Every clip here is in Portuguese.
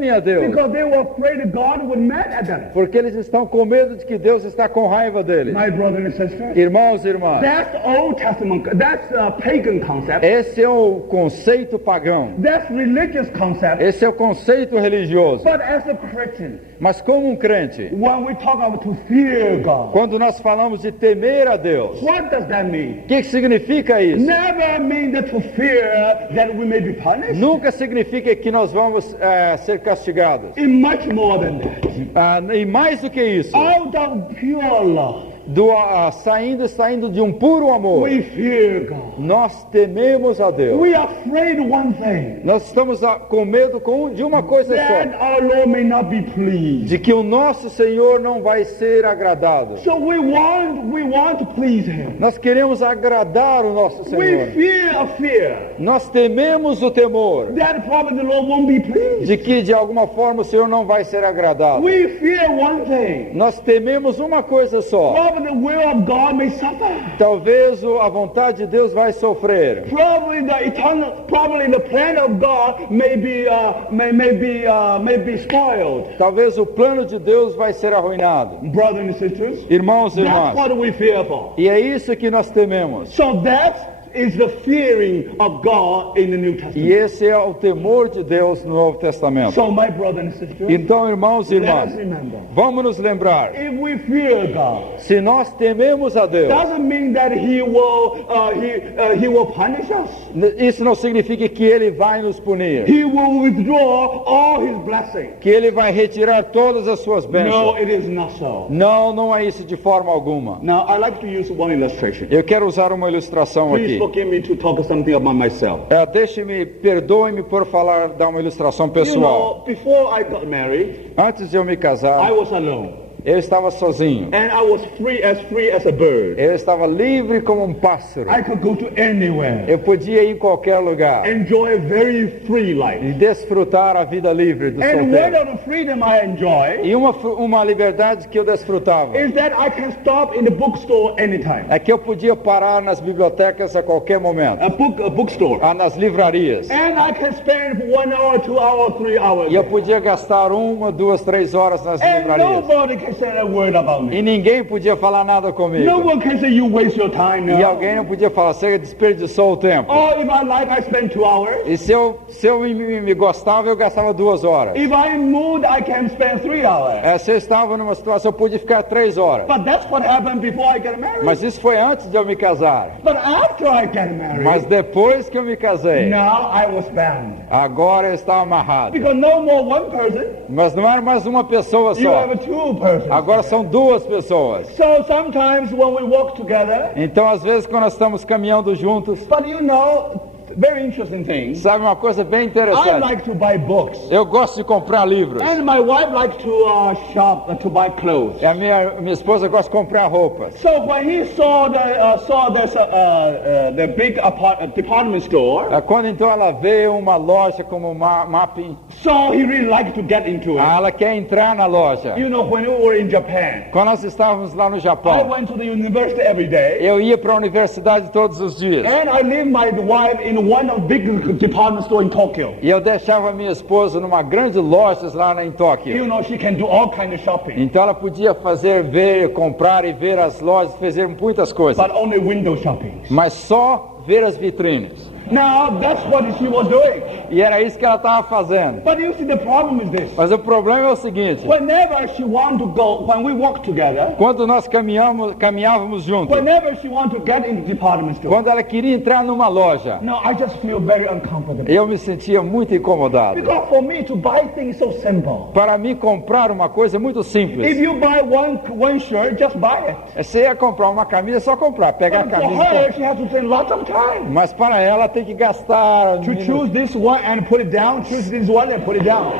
temem a Deus, because they were afraid that God would mad at them. porque eles estão com medo de que Deus está com raiva deles. My brother and sister, Irmãos e irmãs, that's Old Testament, that's a pagan concept. esse é o conceito pagão, That's religious concept. esse é o conceito religioso. But as a Christian, Mas como um crente, when we talk about to fear God, quando nós falamos de temer a Deus, what does that mean? o que significa isso? Never mean that to fear that we may be punished. Nunca significa que nós vamos ser castigados. It's much more than that. E mais do que isso, Out of pure love, saindo de um puro amor, we fear God. nós tememos a Deus. We are afraid of one thing, Nós estamos com medo de uma coisa that só, our Lord may not be pleased. de que o nosso Senhor não vai ser agradado. So we want to please Him. Nós queremos agradar o nosso We Senhor. fear a fear Nós tememos o temor that probably the Lord won't be pleased. de que de alguma forma o Senhor não vai ser agradado. We fear one thing, Nós tememos uma coisa só. probably the will of God may suffer. Talvez a vontade de Deus vai sofrer. Probably the plan of God may be spoiled. Talvez o plano de Deus vai ser arruinado. Brothers and sisters, Irmãos e that's irmãs, what we fear for. e é isso que nós tememos. So that is the fearing of God in the New E Testament. esse é o temor de Deus no Novo Testamento. So my brother and sister, Então, irmãos e let irmãs, us remember, vamos nos lembrar, if we fear God, se nós tememos a Deus, doesn't mean that He will punish us. isso não significa que Ele vai nos punir, He will withdraw all His blessings. que Ele vai retirar todas as suas No, bênçãos. it is not so. Não, não é isso de forma alguma. Now I like to use one illustration. Eu quero usar uma ilustração Please aqui. forgive me to talk something about myself. Perdoe-me por dar uma ilustração You pessoal. know, before I got married, Antes de eu me casar, I was alone, eu estava sozinho. and I was free as a bird. Eu estava livre como um pássaro. I could go to anywhere, Eu podia ir em qualquer lugar enjoy a very free e life. desfrutar a vida livre do And one solteiro. of the freedom I enjoy E uma liberdade que eu desfrutava is that I can stop in the bookstore anytime. é que eu podia parar nas bibliotecas a qualquer momento, A bookstore. nas livrarias. And I can spend 1 hour, 2 hours, 3 hours. E eu podia gastar 1, 2, 3 horas nas And livrarias. nobody can say a word about me. E ninguém podia falar nada No comigo. one can say you waste your time E now. alguém não podia falar, você desperdiçou o tempo. Or if I like, I spend 2 hours. E se eu me gostava, eu gastava 2 horas. If I mood, I can spend 3 hours. Se eu estava numa situação, eu podia ficar 3 horas. But that's what happened before I get married. Mas isso foi antes de eu me casar. But after I get married, Mas depois que eu me casei, now I was bound. agora eu estava amarrado. Because no more one person, Mas não era mais uma pessoa you só. have 2 persons. Agora são 2 pessoas. So sometimes when we walk together, Então, às vezes, quando nós estamos caminhando juntos, but you know, very interesting thing, sabe uma coisa bem I interessante? like to buy books. Eu gosto de comprar livros. And my wife likes to shop, to buy clothes. E a minha esposa gosta de comprar roupas. So when he saw the big department store, Quando então ela vê uma loja como Mapping, so he really liked to get into it. ela quer entrar na loja. You know, when we were in Japan, Quando nós estávamos lá no I Japão, went to the university every day, eu ia para a universidade todos os dias. and I leave my wife in one of the big department store in Tokyo. E eu deixava minha esposa numa grande loja lá em You Tóquio. know, she can do all kind of shopping, Então ela podia comprar e ver as lojas, fazer muitas coisas. but only window shopping. Mas só ver as vitrines. Now, that's what she was doing. E era isso que ela estava fazendo. But you see, the problem is this. Mas o problema é o seguinte: Whenever she want to go, when we walk together, quando nós caminhávamos juntos, whenever she want to get into department store, quando ela queria entrar numa loja, no, I just feel very uncomfortable. eu me sentia muito incomodado. Because for me to buy things so simple. Para mim, comprar uma coisa é muito If simples. you buy one shirt, just buy it. Você ia comprar uma camisa, é só comprar, pegar a But for camisa. her, she has to spend lots of time Mas para ela tem que gastar. to choose this one and put it down, choose this one and put it down.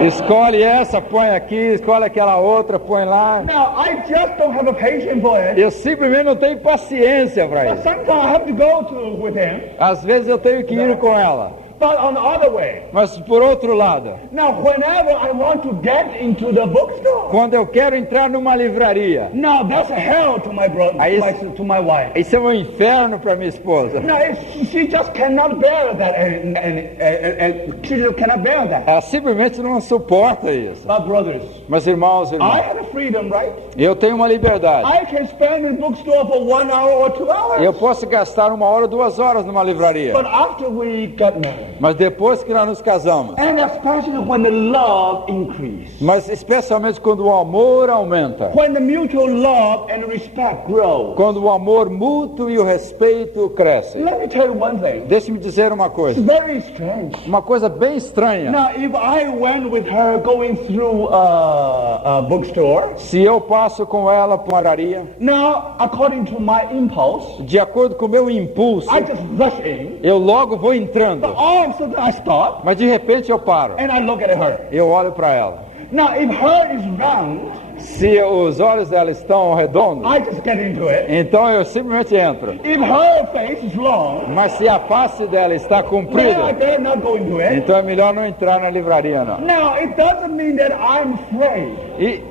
Escolhe essa, põe aqui, escolhe aquela outra, põe lá. Now, I just don't have a patience for it. Eu simplesmente não tenho paciência para But isso. sometimes I have to go with him. Às vezes eu tenho que ir com ela. But on the other way, Mas por outro lado, now whenever I want to get into the bookstore, quando eu quero entrar numa livraria, now that's hell to my brother, Aí- to my wife. isso é um inferno para minha esposa. Now she just cannot bear that, and she just cannot bear that. Ela simplesmente não suporta isso. But brothers, Mas irmãos, I irmãos, have a freedom, right? eu tenho uma liberdade. I can spend in the bookstore for 1 hour or 2 hours. Eu posso gastar 1 hora, 2 horas numa livraria. But after we got married, Mas depois que nós nos casamos, and especially when the love increases, mas especialmente quando o amor aumenta, when the mutual love and respect grow, quando o amor mútuo e o respeito crescem. let me tell you one thing. Deixe-me dizer uma It's coisa, very strange. uma coisa bem estranha. Now, if I went with her going through a bookstore, Se eu passo com ela por uma livraria, now, according to my impulse, de acordo com o meu impulso, I just rush in, eu logo vou but entrando. all of a sudden I stop Mas de repente eu paro, and I look at her. eu olho para ela. Now, if her is round, Se os olhos dela estão redondos, I just get into it. então eu simplesmente entro. If her face is long, Mas se a face dela está then I comprida, dare not go into it. então é melhor não entrar na livraria, não. Now, it doesn't mean that I'm afraid. E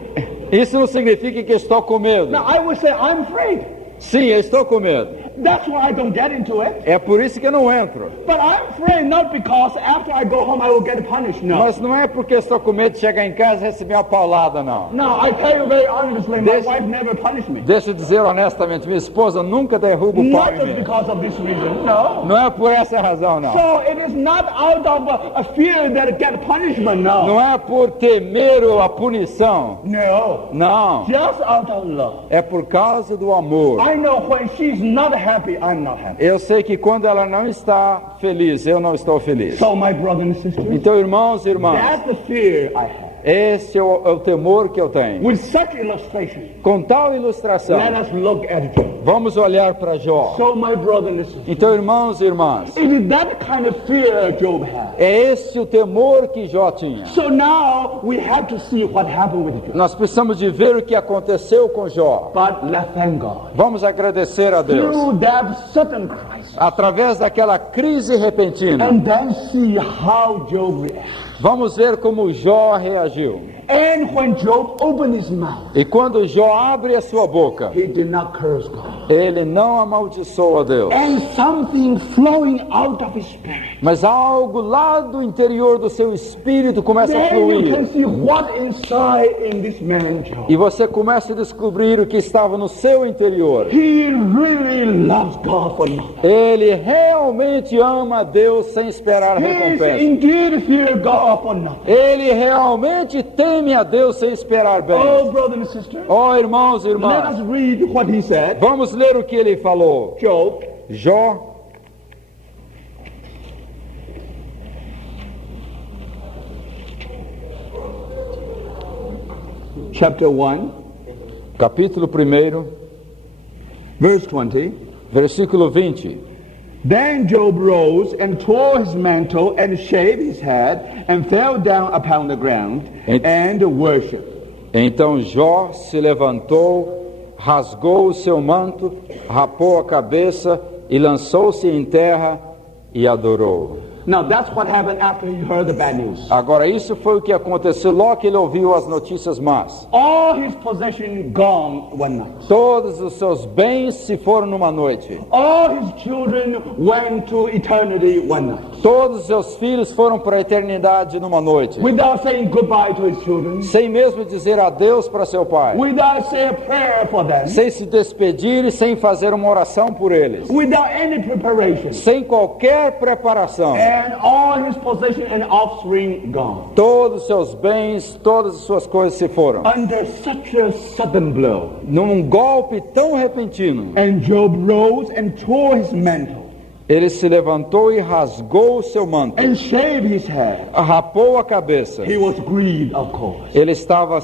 isso não significa que estou com medo. Now, I would say I'm afraid. Sim, eu estou com medo. That's why I don't get into it. É por isso que eu não entro. But I'm afraid not because after I go home I will get punished. No. Mas não é porque estou com medo de chegar em casa e receber uma paulada, não. No, I tell you very honestly, my This- wife never punished me. Deixa eu dizer honestamente, minha esposa nunca derruba o pau Not em just mim. because of this reason. No. Não é por essa razão, não. So it is not out of a fear that get punishment. No. Não é por temer a punição. No. Não. Just out of love. É por causa do amor. I know when she's not happy, I'm not happy. Eu sei que quando ela não está feliz, eu não estou feliz. So my brothers and sisters, Então, irmãos e irmãs, that's the fear I have. esse é o temor que eu tenho. With such illustration, Com tal ilustração, let us look at Job. vamos olhar para Jó. So my brothers and sisters, Então, irmãos e irmãs, it is that kind of fear Job had. é esse o temor que Jó tinha. So now we have to see what happened with Job. Nós precisamos de ver o que aconteceu com Jó. But let's thank God. Vamos agradecer a Deus. Through that sudden crisis, Através daquela crise repentina, and then see how Job reacted. vamos ver como Jó reagiu. And when Job opened his mouth, E quando Jó abre a sua boca, he did not curse God. ele não amaldiçoa Deus. And something flowing out of his spirit. Mas algo lá do interior do seu espírito começa a Then you can fluir. see what inside in this man Job. E você começa a descobrir o que estava no seu interior. He really loves God for nothing. Ele realmente ama a Deus sem esperar He is recompensa. indeed fear God for nothing. Ele realmente teme a Deus sem esperar bem. Oh, brothers and sisters, Ó irmãos e let us irmãs, read what he said. vamos ler o que ele falou. Job, Jó, chapter 1, capítulo 1, verse 20. versículo 20. Then Job rose and tore his mantle and shaved his head and fell down upon the ground and worshipped. Então Jó se levantou, rasgou o seu manto, rapou a cabeça e lançou-se em terra e adorou. Now that's what happened after he heard the bad news. Agora isso foi o que aconteceu logo que ele ouviu as notícias más. All his possession gone one night. Todos os seus bens se foram numa noite. All his children went to eternity one night. Todos os seus filhos foram para a eternidade numa noite. Without saying goodbye to his children. Sem mesmo dizer adeus para seu pai. Without saying a prayer for them. Sem se despedir e sem fazer uma oração por eles. Without any preparation. Sem qualquer preparação. And all his possession and offspring gone. Todos os seus bens, todas as suas coisas se foram. Under such a sudden blow. Num golpe tão repentino, And Job rose and tore his mantle ele se levantou e rasgou o seu manto, and shaved his head. rapou a cabeça. He was grieved, of course. Ele estava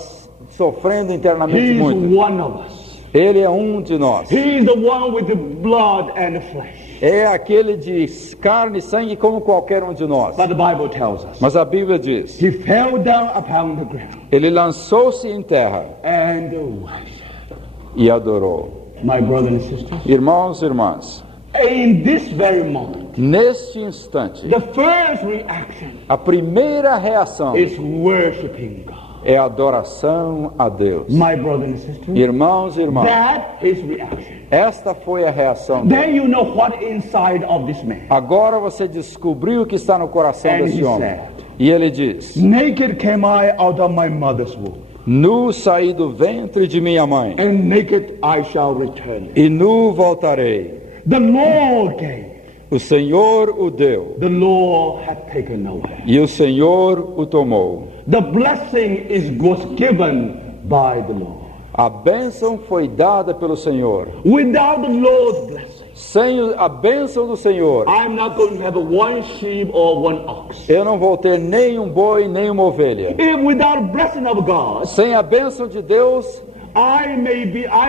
sofrendo internamente He is muito. one of us. Ele é um de nós. He is the one with the blood and the flesh. É aquele de carne e sangue como qualquer um de nós. But the Bible tells us. Mas a Bíblia diz, He fell down upon the ground ele lançou-se em terra and worshipped. e adorou. My brothers and sisters, Irmãos e irmãs, In this very moment, neste instante, the first reaction a primeira reação is worshiping God. é adoração a Deus. My brother and sister, Irmãos e irmãs, that is reaction. esta foi a reação dele. Then you know what inside of this man. Agora você descobriu o que está no coração And desse he homem. said, E ele diz: naked came I out of my mother's womb, nu saí do ventre de minha mãe, and naked I shall return. e nu voltarei. The Lord gave, O Senhor o deu, the Lord hath taken away. e o Senhor o tomou. The blessing was given by the Lord. A bênção foi dada pelo Senhor. Without the Lord's blessing, Sem a bênção do Senhor, I'm not going to have one sheep or one ox. eu não vou ter nem um boi, nem uma ovelha. If without the blessing of God, Sem a bênção de Deus, I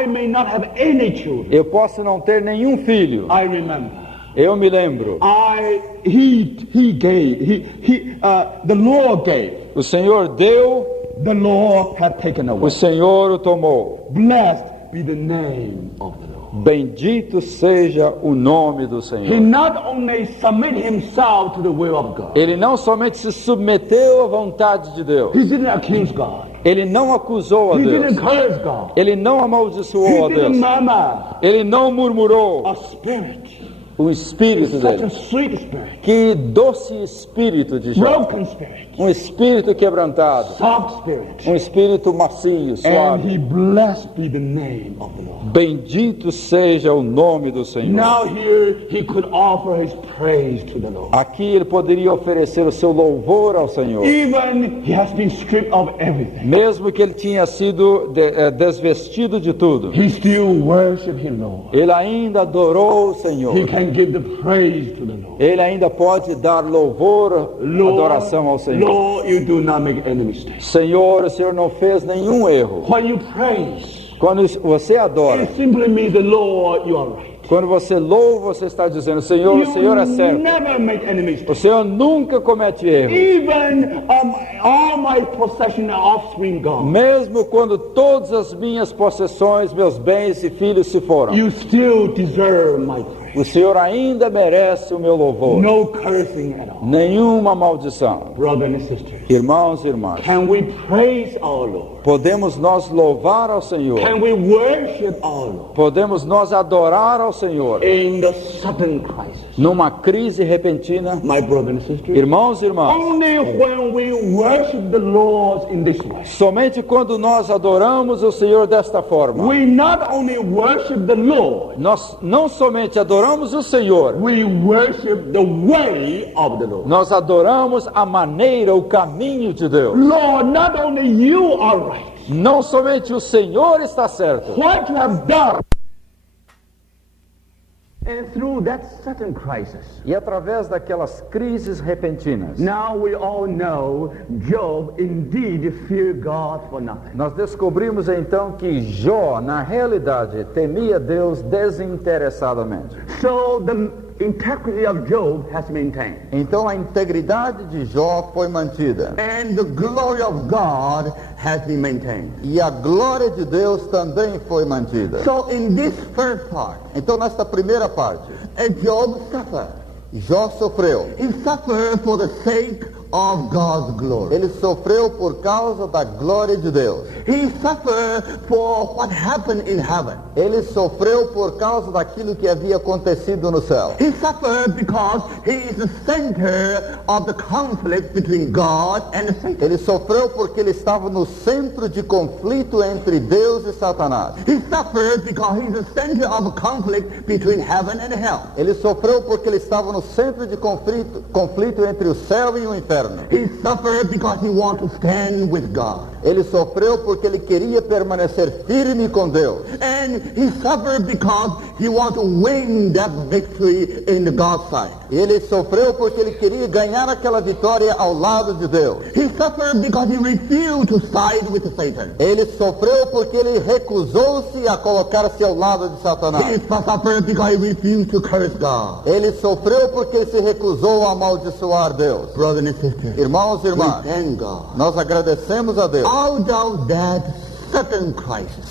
may not have any children. eu posso não ter nenhum filho. I remember. Eu me lembro. The Lord gave. O Senhor deu, The Lord had taken o away. Senhor o tomou. Blessed be the name of the Lord. Bendito seja o nome do He Senhor. not only submit himself to the will of God. Ele não somente se submeteu à vontade de Deus. He didn't accuse God. Ele não acusou a He didn't Deus. curse God. Ele não He amaldiçoou a didn't Deus. murmur. Ele não murmurou. A spirit, O espírito such a dele. sweet spirit, Que doce espírito de Jó. broken spirit, Um espírito quebrantado. soft spirit, Um espírito macio, and suave. he blessed be the name of the Lord. Bendito seja o nome do Senhor. Now here he could offer his praise to the Lord. Aqui ele poderia oferecer o seu louvor ao Senhor. Even he has been stripped of everything, Mesmo que ele tinha sido desvestido de tudo. he still worship him, Lord. Ele ainda adorou o Senhor. He can give the praise to the Lord. Ele ainda pode dar louvor, adoração ao Senhor. Lord, you do not make any mistake. Senhor, o Senhor não fez nenhum erro. When you praise, Quando você adora, it simply means the Lord, you are right. quando você louva, você está dizendo: Senhor, o Senhor é certo. Never make any O mistake. Senhor nunca comete erro. Even all my possession and offspring gone, Mesmo quando todas as minhas possessões, meus bens e filhos se foram, you still deserve my praise. o Senhor ainda merece o meu louvor. No cursing at all. Nenhuma maldição. Brothers and sisters, Irmãos e irmãs, can we praise our Lord? podemos nós louvar ao Senhor. Can we worship our Lord Podemos nós adorar ao Senhor in the sudden crisis? numa crise repentina. My brothers and sisters, Irmãos e irmãs, only when we worship the Lord in this way, somente quando nós adoramos o Senhor desta forma, we not only worship the Lord, nós não somente adoramos o Senhor, we worship the way of the Lord. nós adoramos a maneira, o caminho de Deus. Lord, not only you are right, Não somente o Senhor está certo, what you have done. And through that sudden crisis, e através daquelas crises repentinas, now we all know Job indeed feared God for nothing. nós descobrimos então que Jó, na realidade, temia Deus desinteressadamente. So the integrity of Job has maintained. Então a integridade de Jó foi mantida. And the glory of God has been maintained. E a glória de Deus também foi mantida. So in this first part, Então nesta primeira parte, Job suffered. Jó sofreu. He suffered for the sake of God's glory. Ele sofreu por causa da glória de Deus. He suffered for what happened in heaven. Ele sofreu por causa daquilo que havia acontecido no céu. He suffered because he is the center of the conflict between God and Satan. Ele sofreu porque ele estava no centro de conflito entre Deus e Satanás. He suffered because he is the center of a conflict between heaven and hell. Ele sofreu porque ele estava no centro de conflito entre o céu e o inferno. He suffered because he wanted to stand with God. Ele sofreu porque ele queria permanecer firme com Deus. And he suffered because he wanted to win that victory in the God's side. Ele sofreu porque ele queria ganhar aquela vitória ao lado de Deus. He suffered because he refused to side with Satan. Ele sofreu porque ele recusou-se a colocar-se ao lado de He Satanás. suffered because he refused to curse God. Ele sofreu porque ele se recusou a amaldiçoar Deus. Brothers and sisters, Irmãos e we irmãs, thank God. nós agradecemos a Deus. Out of that sudden crisis,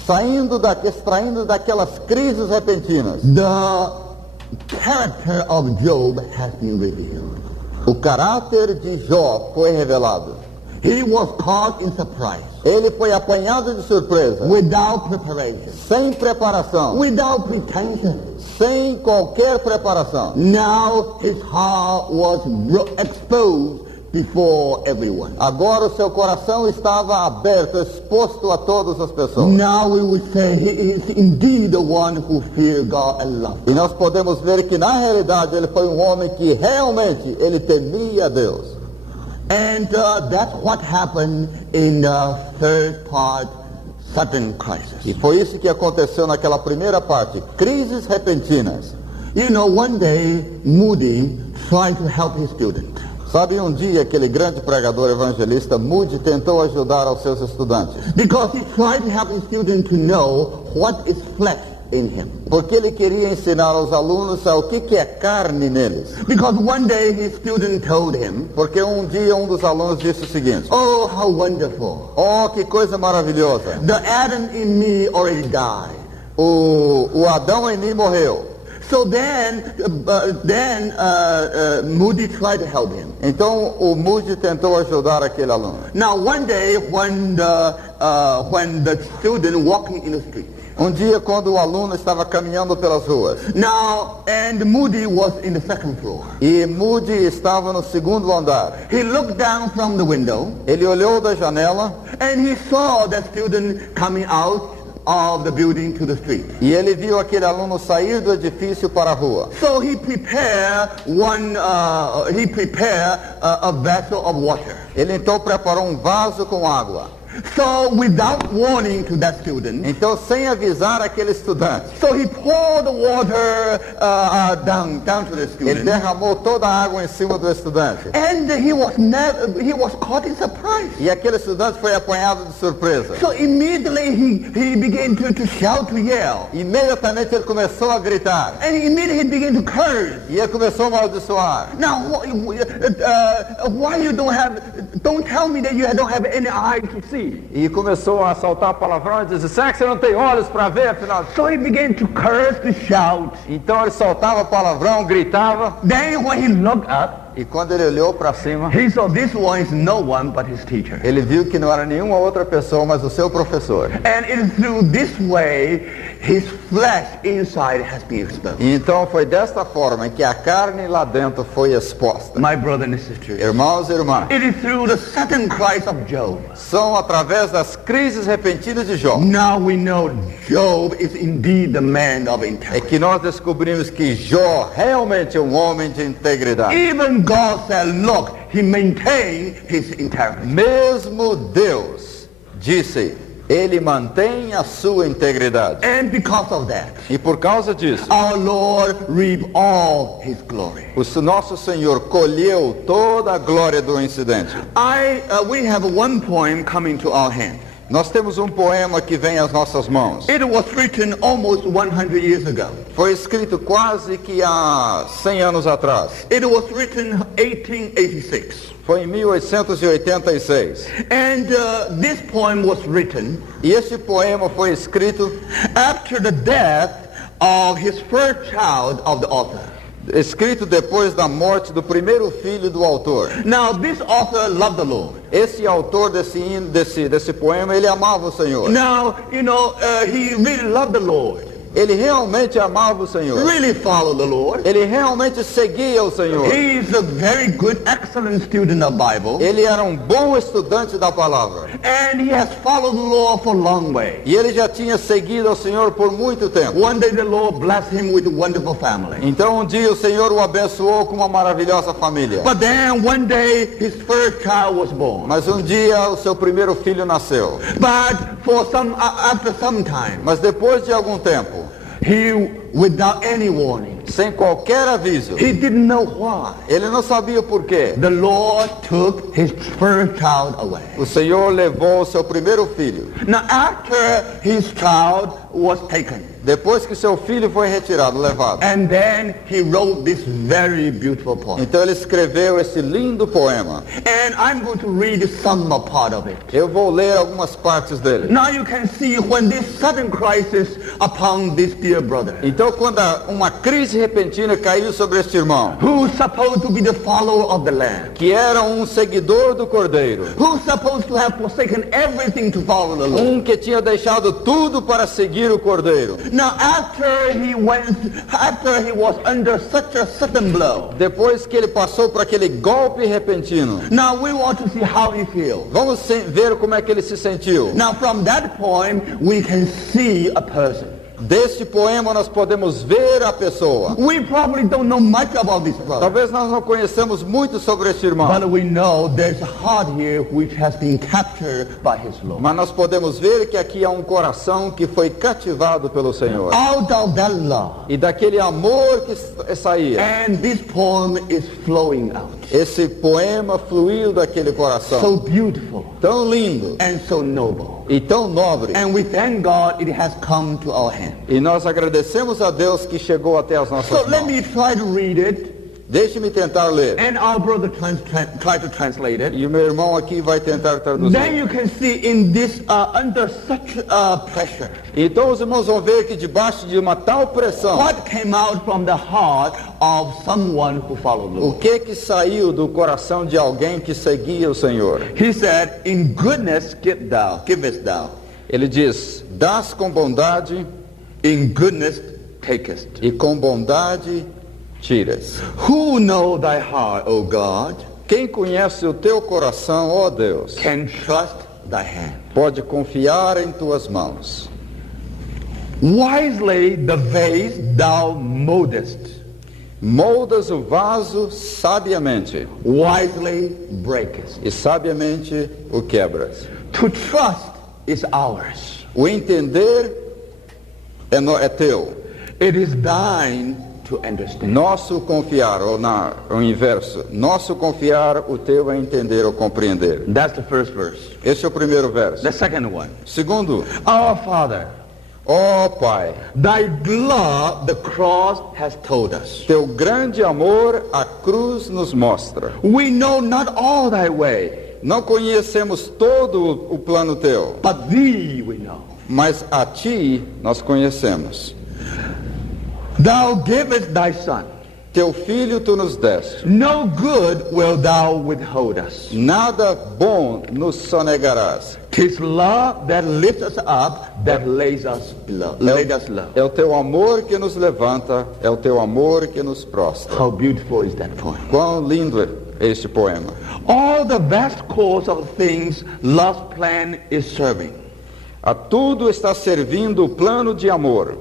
Extraindo daquelas crises repentinas, the character of Job has been revealed. O caráter de Jó foi revelado. He was caught in surprise, Ele foi apanhado de surpresa, without preparation, sem preparação, without pretension. sem qualquer preparação. Now his heart was exposed before everyone. Agora o seu coração estava aberto, exposto a todas as pessoas. Now we would say he is indeed the one who feared God and loved. E nós podemos ver que na realidade ele foi um homem que realmente ele temia a Deus. And that's what happened in the third part, sudden crisis. E foi isso que aconteceu naquela primeira parte, crises repentinas. You know, one day Moody tried to help his student. Sabe, um dia aquele grande pregador evangelista Moody tentou ajudar aos seus estudantes. Because he tried to help his student to know what is flesh in him. Porque ele queria ensinar aos alunos o que é carne neles. Because one day his student told him, Porque um dia um dos alunos disse o seguinte: "Oh, how wonderful. Oh, que coisa maravilhosa. The Adam in me already died." O Adão em mim morreu. So then Moody tried to help him. Então o Moody tentou ajudar aquele aluno. Now one day when the student walking in the street. Um dia quando o aluno estava caminhando pelas ruas. Now, and Moody was in the second floor. E Moody estava no segundo andar. He looked down from the window Ele olhou da janela and he saw the student coming out of the building to the street. e ele viu aquele aluno sair do edifício para a rua. So he prepared a vessel of water. Ele então preparou um vaso com água. So without warning to that student, Então, sem avisar aquele estudante, so he poured the water down to the ele student. derramou toda a água em cima do estudante. And he was caught in surprise. E aquele estudante foi apanhado de surpresa. So immediately he began to shout, to yell. Imediatamente ele começou a gritar. And immediately he began to curse. E ele começou a amaldiçoar. Now, why you don't tell me that you don't have any eyes to see? E começou a soltar palavrão e disse: será que você não tem olhos para ver, afinal? So he began to curse, to shout. Então ele soltava palavrão, gritava. Then when he looked up, E quando ele olhou para cima, he saw this one is no one but his teacher. ele viu que não era nenhuma outra pessoa, mas o seu professor. And it is through this way his flesh inside has been exposed. E então foi desta forma que a carne lá dentro foi exposta. My brother and sister, Irmãos e irmãs, it is through the sudden cries of Job. são através das crises repentinas de Jó Now we know Job is indeed the man of é integrity. que nós descobrimos que Jó realmente é um homem de integridade. Even God said, look, he maintained his integrity. Mesmo Deus disse, ele mantém a sua integridade. And because of that, E por causa disso, our Lord reaped all his glory. o nosso Senhor colheu toda a glória do incidente. We have one poem coming to our hand. Nós temos um poema que vem às nossas mãos. It was written almost 100 years ago. Foi escrito quase que há 100 anos atrás. It was written 1886. Foi em 1886. And this poem was written E esse poema foi escrito after the death of his first child of the author. escrito depois da morte do primeiro filho do autor. Now this author loved the Lord. Esse autor desse poema, ele amava o Senhor. Now, he really loved the Lord. Ele realmente amava o Senhor. Really followed the Lord. Ele realmente seguia o Senhor. He is a very good, excellent student of Bible. Ele era um bom estudante da palavra. And he has followed the Lord for a long way. E ele já tinha seguido ao Senhor por muito tempo. One day the Lord blessed him with a wonderful family. Então um dia o Senhor o abençoou com uma maravilhosa família. But then one day his first child was born. Mas um dia o seu primeiro filho nasceu. But after some time, Mas depois de algum tempo, he, without any warning, sem qualquer aviso, he didn't know why, ele não sabia o porquê, the Lord took his first child away. o Senhor levou o seu primeiro filho. Now after his child was taken. Depois que seu filho foi retirado, levado. And then he wrote this very beautiful poem. Então ele escreveu esse lindo poema. And I'm going to read some part of it. Eu vou ler algumas partes dele. Now you can see when this sudden crisis upon this dear brother, Então quando uma crise repentina caiu sobre este irmão, who's supposed to be the follower of the Lamb, que era um seguidor do Cordeiro, who's supposed to have forsaken everything to follow the Lord. que tinha deixado tudo para seguir o Cordeiro. Now after he was under such a sudden blow, Depois que ele passou por aquele golpe repentino, now we want to see how he feels. vamos ver como é que ele se sentiu. Now from that point, we can see a person. Deste poema nós podemos ver a pessoa. We probably don't know much about this brother, Talvez nós não conheçamos muito sobre este irmão, but we know there's a heart here which has been captured by his Lord. mas nós podemos ver que aqui há um coração que foi cativado pelo Senhor. Out of that love, E daquele amor que saía, and this poem is flowing out. esse poema fluiu daquele coração. So beautiful Tão lindo and so noble. e tão nobre. And we thank God it has come to our hand. E nós agradecemos a Deus que chegou até as nossas So let mãos. me try to read it, Deixe-me tentar ler. and our brother try to translate it. E o meu irmão aqui vai tentar Then traduzir. you can see in this, under such pressure, Então os irmãos vão ver que debaixo de uma tal pressão, what came out from the heart of someone who followed the o Lord. que saiu do coração de alguém que seguia o Senhor? He said, in goodness givest thou, Ele diz: dás com bondade in goodness takest. e com bondade tiras. Who know thy heart, O God, Quem conhece o teu coração, ó Deus, can trust thy hand. pode confiar em tuas mãos. Wisely the vase thou moldest, Moldas o vaso sabiamente wisely breakest. e sabiamente o quebras. To trust is ours. O entender é teu. It is thine to understand. Nosso confiar, ou o inverso. Nosso confiar, o teu é entender ou compreender. That's the first verse. Esse é o primeiro verso. The second one. Segundo, Our Father, ó Pai, thy love the cross has told us. teu grande amor a cruz nos mostra. We know not all thy way, Não conhecemos todo o plano teu, but thee we know. mas a ti nós conhecemos. Thou givest thy Son. Teu filho tu nos deste. No good will thou withhold us. Nada bom nos sonegarás. 'Tis love that lifts us up, that lays us low. É o teu amor que nos levanta, é o teu amor que nos prostra. How beautiful is that poem. Quão lindo é este poema. All the vast course of things love's plan is serving. A tudo está servindo o plano de amor.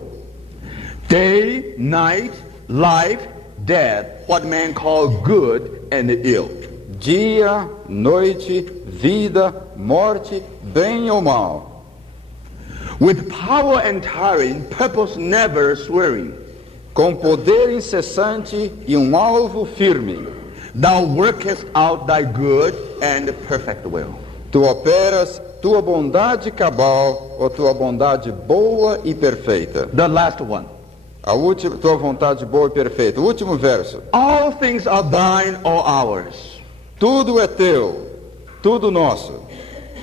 Day, night, life, death, what man calls good and ill. Dia, noite, vida, morte, bem ou mal. With power untiring, purpose never swearing. Com poder incessante e um alvo firme. Thou workest out thy good and perfect will. Tu operas tua bondade cabal ou tua bondade boa e perfeita. The last one. A última, tua vontade boa e perfeita. O último verso. All things are thine or ours, Tudo é teu, tudo nosso,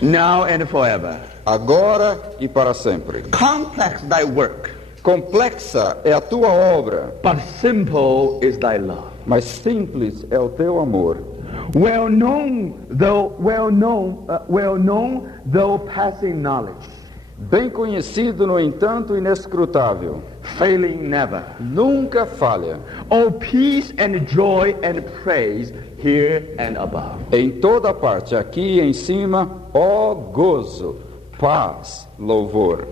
now and forever. agora e para sempre. Complex thy work, Complexa é a tua obra, but simple is thy love. mas simples é o teu amor. Well known though passing knowledge, Bem conhecido, no entanto, inescrutável. failing never. Nunca falha. Oh, peace and joy and praise here and above. Em toda parte, aqui em cima, ó gozo, paz, louvor.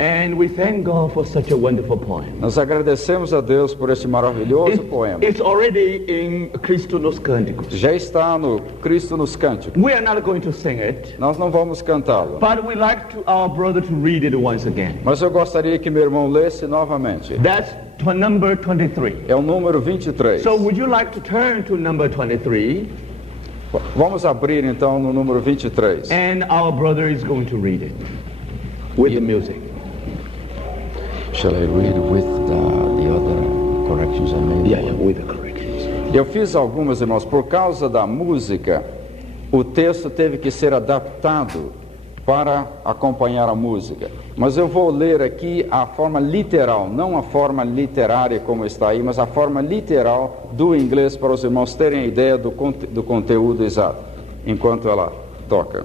And we thank God for such a wonderful poem. Nós agradecemos a Deus por este maravilhoso poema. It's already in Cristo nos Cânticos. Já está no Cristo nos Cânticos. We are not going to sing it, Nós não vamos cantá-lo. but we like our brother to read it once again. Mas eu gostaria que meu irmão lesse novamente. That's number 23. É o número 23. So would you like to turn to number 23? Vamos abrir então no número 23. And our brother is going to read it with the music. Shall I read with the other corrections I made? Yeah, with the corrections. Eu fiz algumas, irmãos, por causa da música, o texto teve que ser adaptado para acompanhar a música. Mas eu vou ler aqui a forma literal, não a forma literária como está aí, mas a forma literal do inglês para os irmãos terem a ideia do conteúdo exato, enquanto ela toca.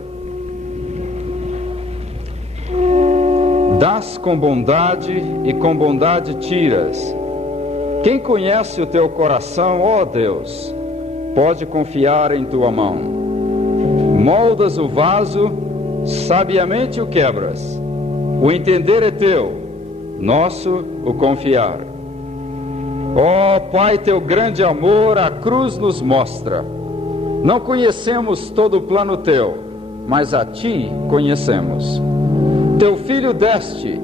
Dás com bondade e com bondade tiras. Quem conhece o teu coração, ó Deus, pode confiar em tua mão. Moldas o vaso, sabiamente o quebras. O entender é teu, nosso o confiar. Ó Pai, teu grande amor a cruz nos mostra. Não conhecemos todo o plano teu, mas a ti conhecemos. Teu filho deste,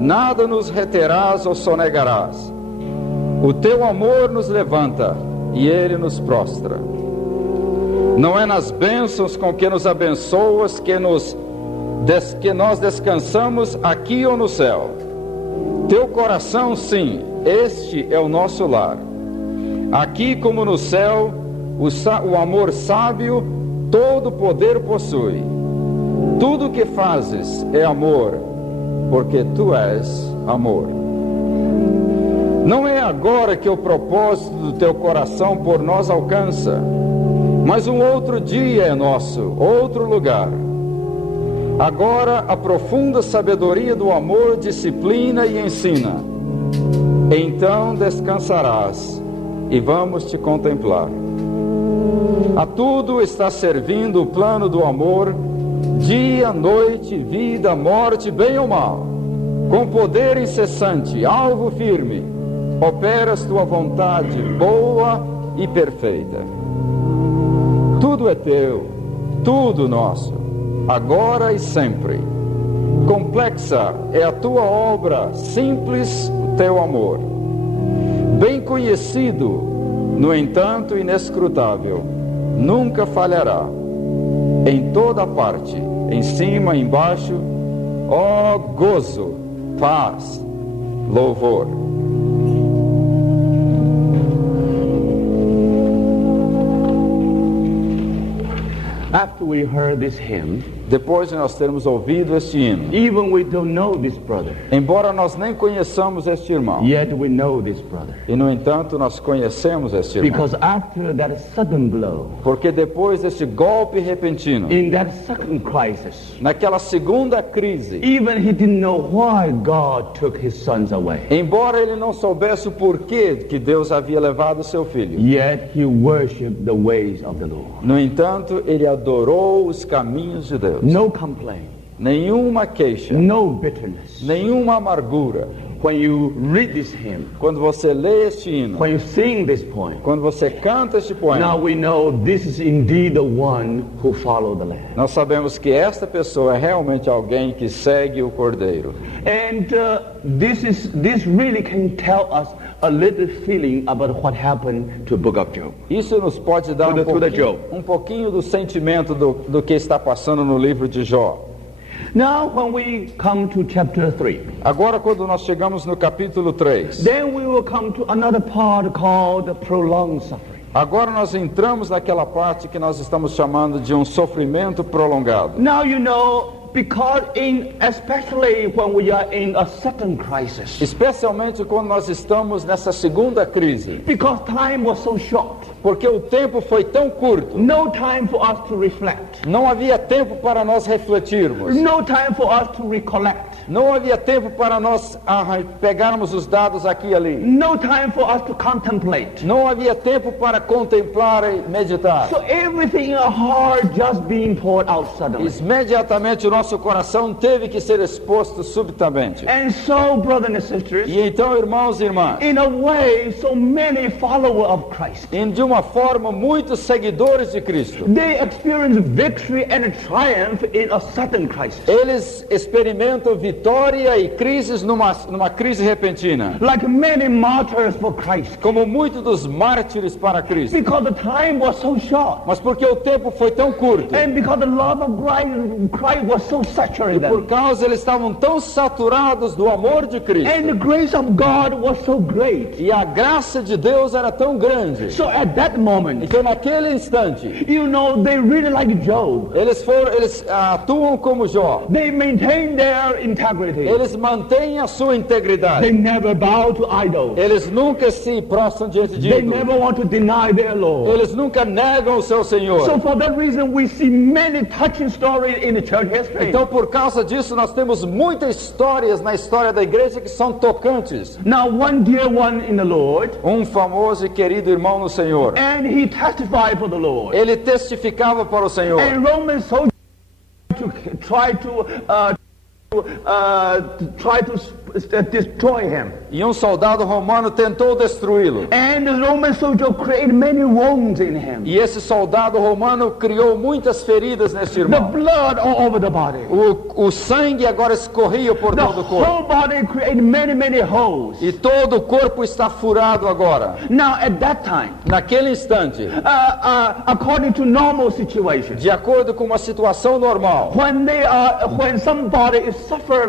nada nos reterás ou sonegarás. O teu amor nos levanta e ele nos prostra. Não é nas bênçãos com que nos abençoas que nós descansamos aqui ou no céu. Teu coração, sim, este é o nosso lar. Aqui como no céu, o amor sábio todo poder possui. Tudo que fazes é amor, porque tu és amor. Não é agora que o propósito do teu coração por nós alcança, mas um outro dia é nosso, outro lugar. Agora a profunda sabedoria do amor disciplina e ensina. Então descansarás e vamos te contemplar. A tudo está servindo o plano do amor, dia, noite, vida, morte, bem ou mal. Com poder incessante, alvo firme, operas tua vontade boa e perfeita. Tudo é teu, tudo nosso, agora e sempre. Complexa é a tua obra, simples o teu amor. Bem conhecido, no entanto inescrutável, nunca falhará. Em toda parte, em cima, embaixo, ó gozo, paz, louvor. After we heard this hymn, depois de nós termos ouvido este hino, even we don't know this brother, embora nós nem conheçamos este irmão, yet we know this brother. E no entanto nós conhecemos este irmão. Because after that sudden blow, porque depois deste golpe repentino, in that second crisis, naquela segunda crise, even he didn't know why God took his sons away, embora ele não soubesse o porquê que Deus havia levado seu filho, yet he worshipped the ways of the Lord. No entanto, ele adorou os caminhos de Deus. No complaint, nenhuma queixa, no bitterness. nenhuma amargura. When you read this hymn, quando você lê este hino, when you sing this poem, quando você canta este poema, now we know this is indeed the one who followed the Lamb. Nós sabemos que esta pessoa é realmente alguém que segue o Cordeiro. And this really can tell us a little feeling about what happened to the book of Job. Isso nos pode dar um pouquinho do sentimento do que está passando no livro de Jó. Now when we come to chapter 3. Agora quando nós chegamos no capítulo 3. Then we will come to another part called prolonged suffering. Agora nós entramos naquela parte que nós estamos chamando de um sofrimento prolongado. Now you know, because especially when we are in a second crisis. Especialmente quando nós estamos nessa segunda crise. Because time was so short. Porque o tempo foi tão curto. No time for us to reflect. Não havia tempo para nós refletirmos. No time for us to recollect. Não havia tempo para nós pegarmos os dados aqui e ali. No time for us to contemplate. Não havia tempo para contemplar e meditar. So everything in our heart just being poured out suddenly. Imediatamente o nosso coração teve que ser exposto subitamente. And so, brothers and sisters, e então, irmãos e irmãs, in a way, so many followers of Christ, de uma forma, muitos seguidores de Cristo, they experience victory and triumph in a sudden crisis. Eles experimentam vitória e crises numa crise repentina. Like many martyrs for Christ. Como muitos dos mártires para Cristo. Because the time was so short. Mas porque o tempo foi tão curto. And because the love of Christ was so saturated Por them. causa eles estavam tão saturados do amor de Cristo. And the grace of God was so great. E a graça de Deus era tão grande. So at that moment, Então naquele instante, you know, they really like Job. eles atuam como Jó. They maintain their integrity. Eles mantêm a sua integridade. They never bow to idols. Eles nunca se prostram diante de They ídolos. never want to deny their Lord. Eles nunca negam o seu Senhor. So for that reason, we see many touching stories in the church history. Então por causa disso nós temos muitas histórias na história da igreja que são tocantes. Now, one dear one in the Lord, Famoso e querido irmão no Senhor. and he testified for the Lord. Ele testificava para o Senhor. And Roman soldiers try to destroy him. E soldado romano tentou destruí-lo. And the Roman soldier created many wounds in him. E esse soldado romano criou muitas feridas nesse The irmão. blood all over the body. O sangue agora escorria por The todo o corpo. whole body created many holes. E todo o corpo está furado agora. Now, at that time, Naquele instante, according to normal situations, de acordo com uma situação normal, when somebody is suffer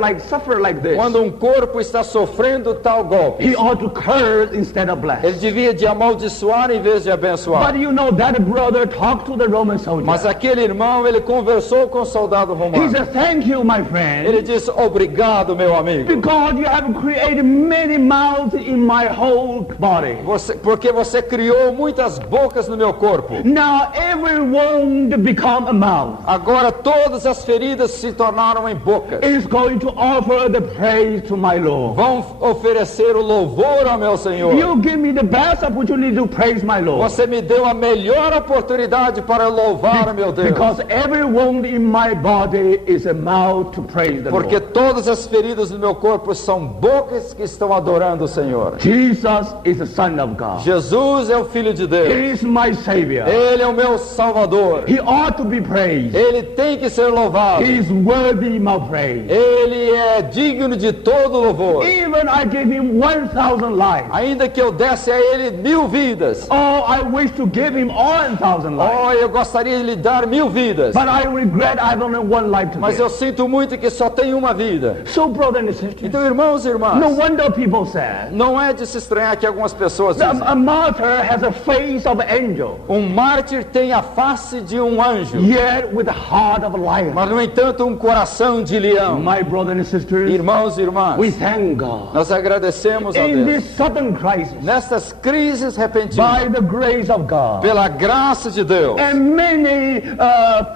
like this, quando corpo está sofrendo tal golpe, he ought to curse instead of bless. ele devia de amaldiçoar em vez de abençoar. But you know that brother talked to the Roman soldier. Mas aquele irmão, ele conversou com o soldado He romano. said, "Thank you, my friend, Ele disse, obrigado, meu amigo, because you have created many mouths in my whole body. porque você criou muitas bocas no meu corpo. Now every wound become a mouth. Agora todas as feridas se tornaram em bocas. Is going to offer the praise to my Lord. Vão oferecer o louvor ao meu Senhor. You give me the best opportunity to praise my Lord. Você me deu a melhor oportunidade para louvar o meu Deus. Because every wound in my body is a mouth to praise the Porque Lord. todas as feridas no meu corpo são bocas que estão adorando o Senhor. Jesus is the Son of God. Jesus é o Filho de Deus. He is my Savior. Ele é o meu Salvador. He ought to be praised. Ele tem que ser louvado. He is worthy of praise. Ele é digno de todo louvor. Even I gave him 1,000 lives. Ainda que eu desse a ele 1000 vidas. Oh, I wish to give him 1,000 lives. Oh, eu gostaria de lhe dar 1000 vidas. But I regret I have only one life to Mas give. eu sinto muito que só tem uma vida. So, brothers and sisters, Então, irmãos e irmãs, no wonder people said, não é de se estranhar que algumas pessoas dizem: a martyr has a face of an angel, mártir tem a face de anjo, yet with a heart of a lion. mas no entanto coração de leão. My brothers and sisters, Irmãos e irmãs, we thank God. nós agradecemos a In Deus. this sudden crisis, Nestas crises repentinas, by the grace of God, pela graça de Deus, and many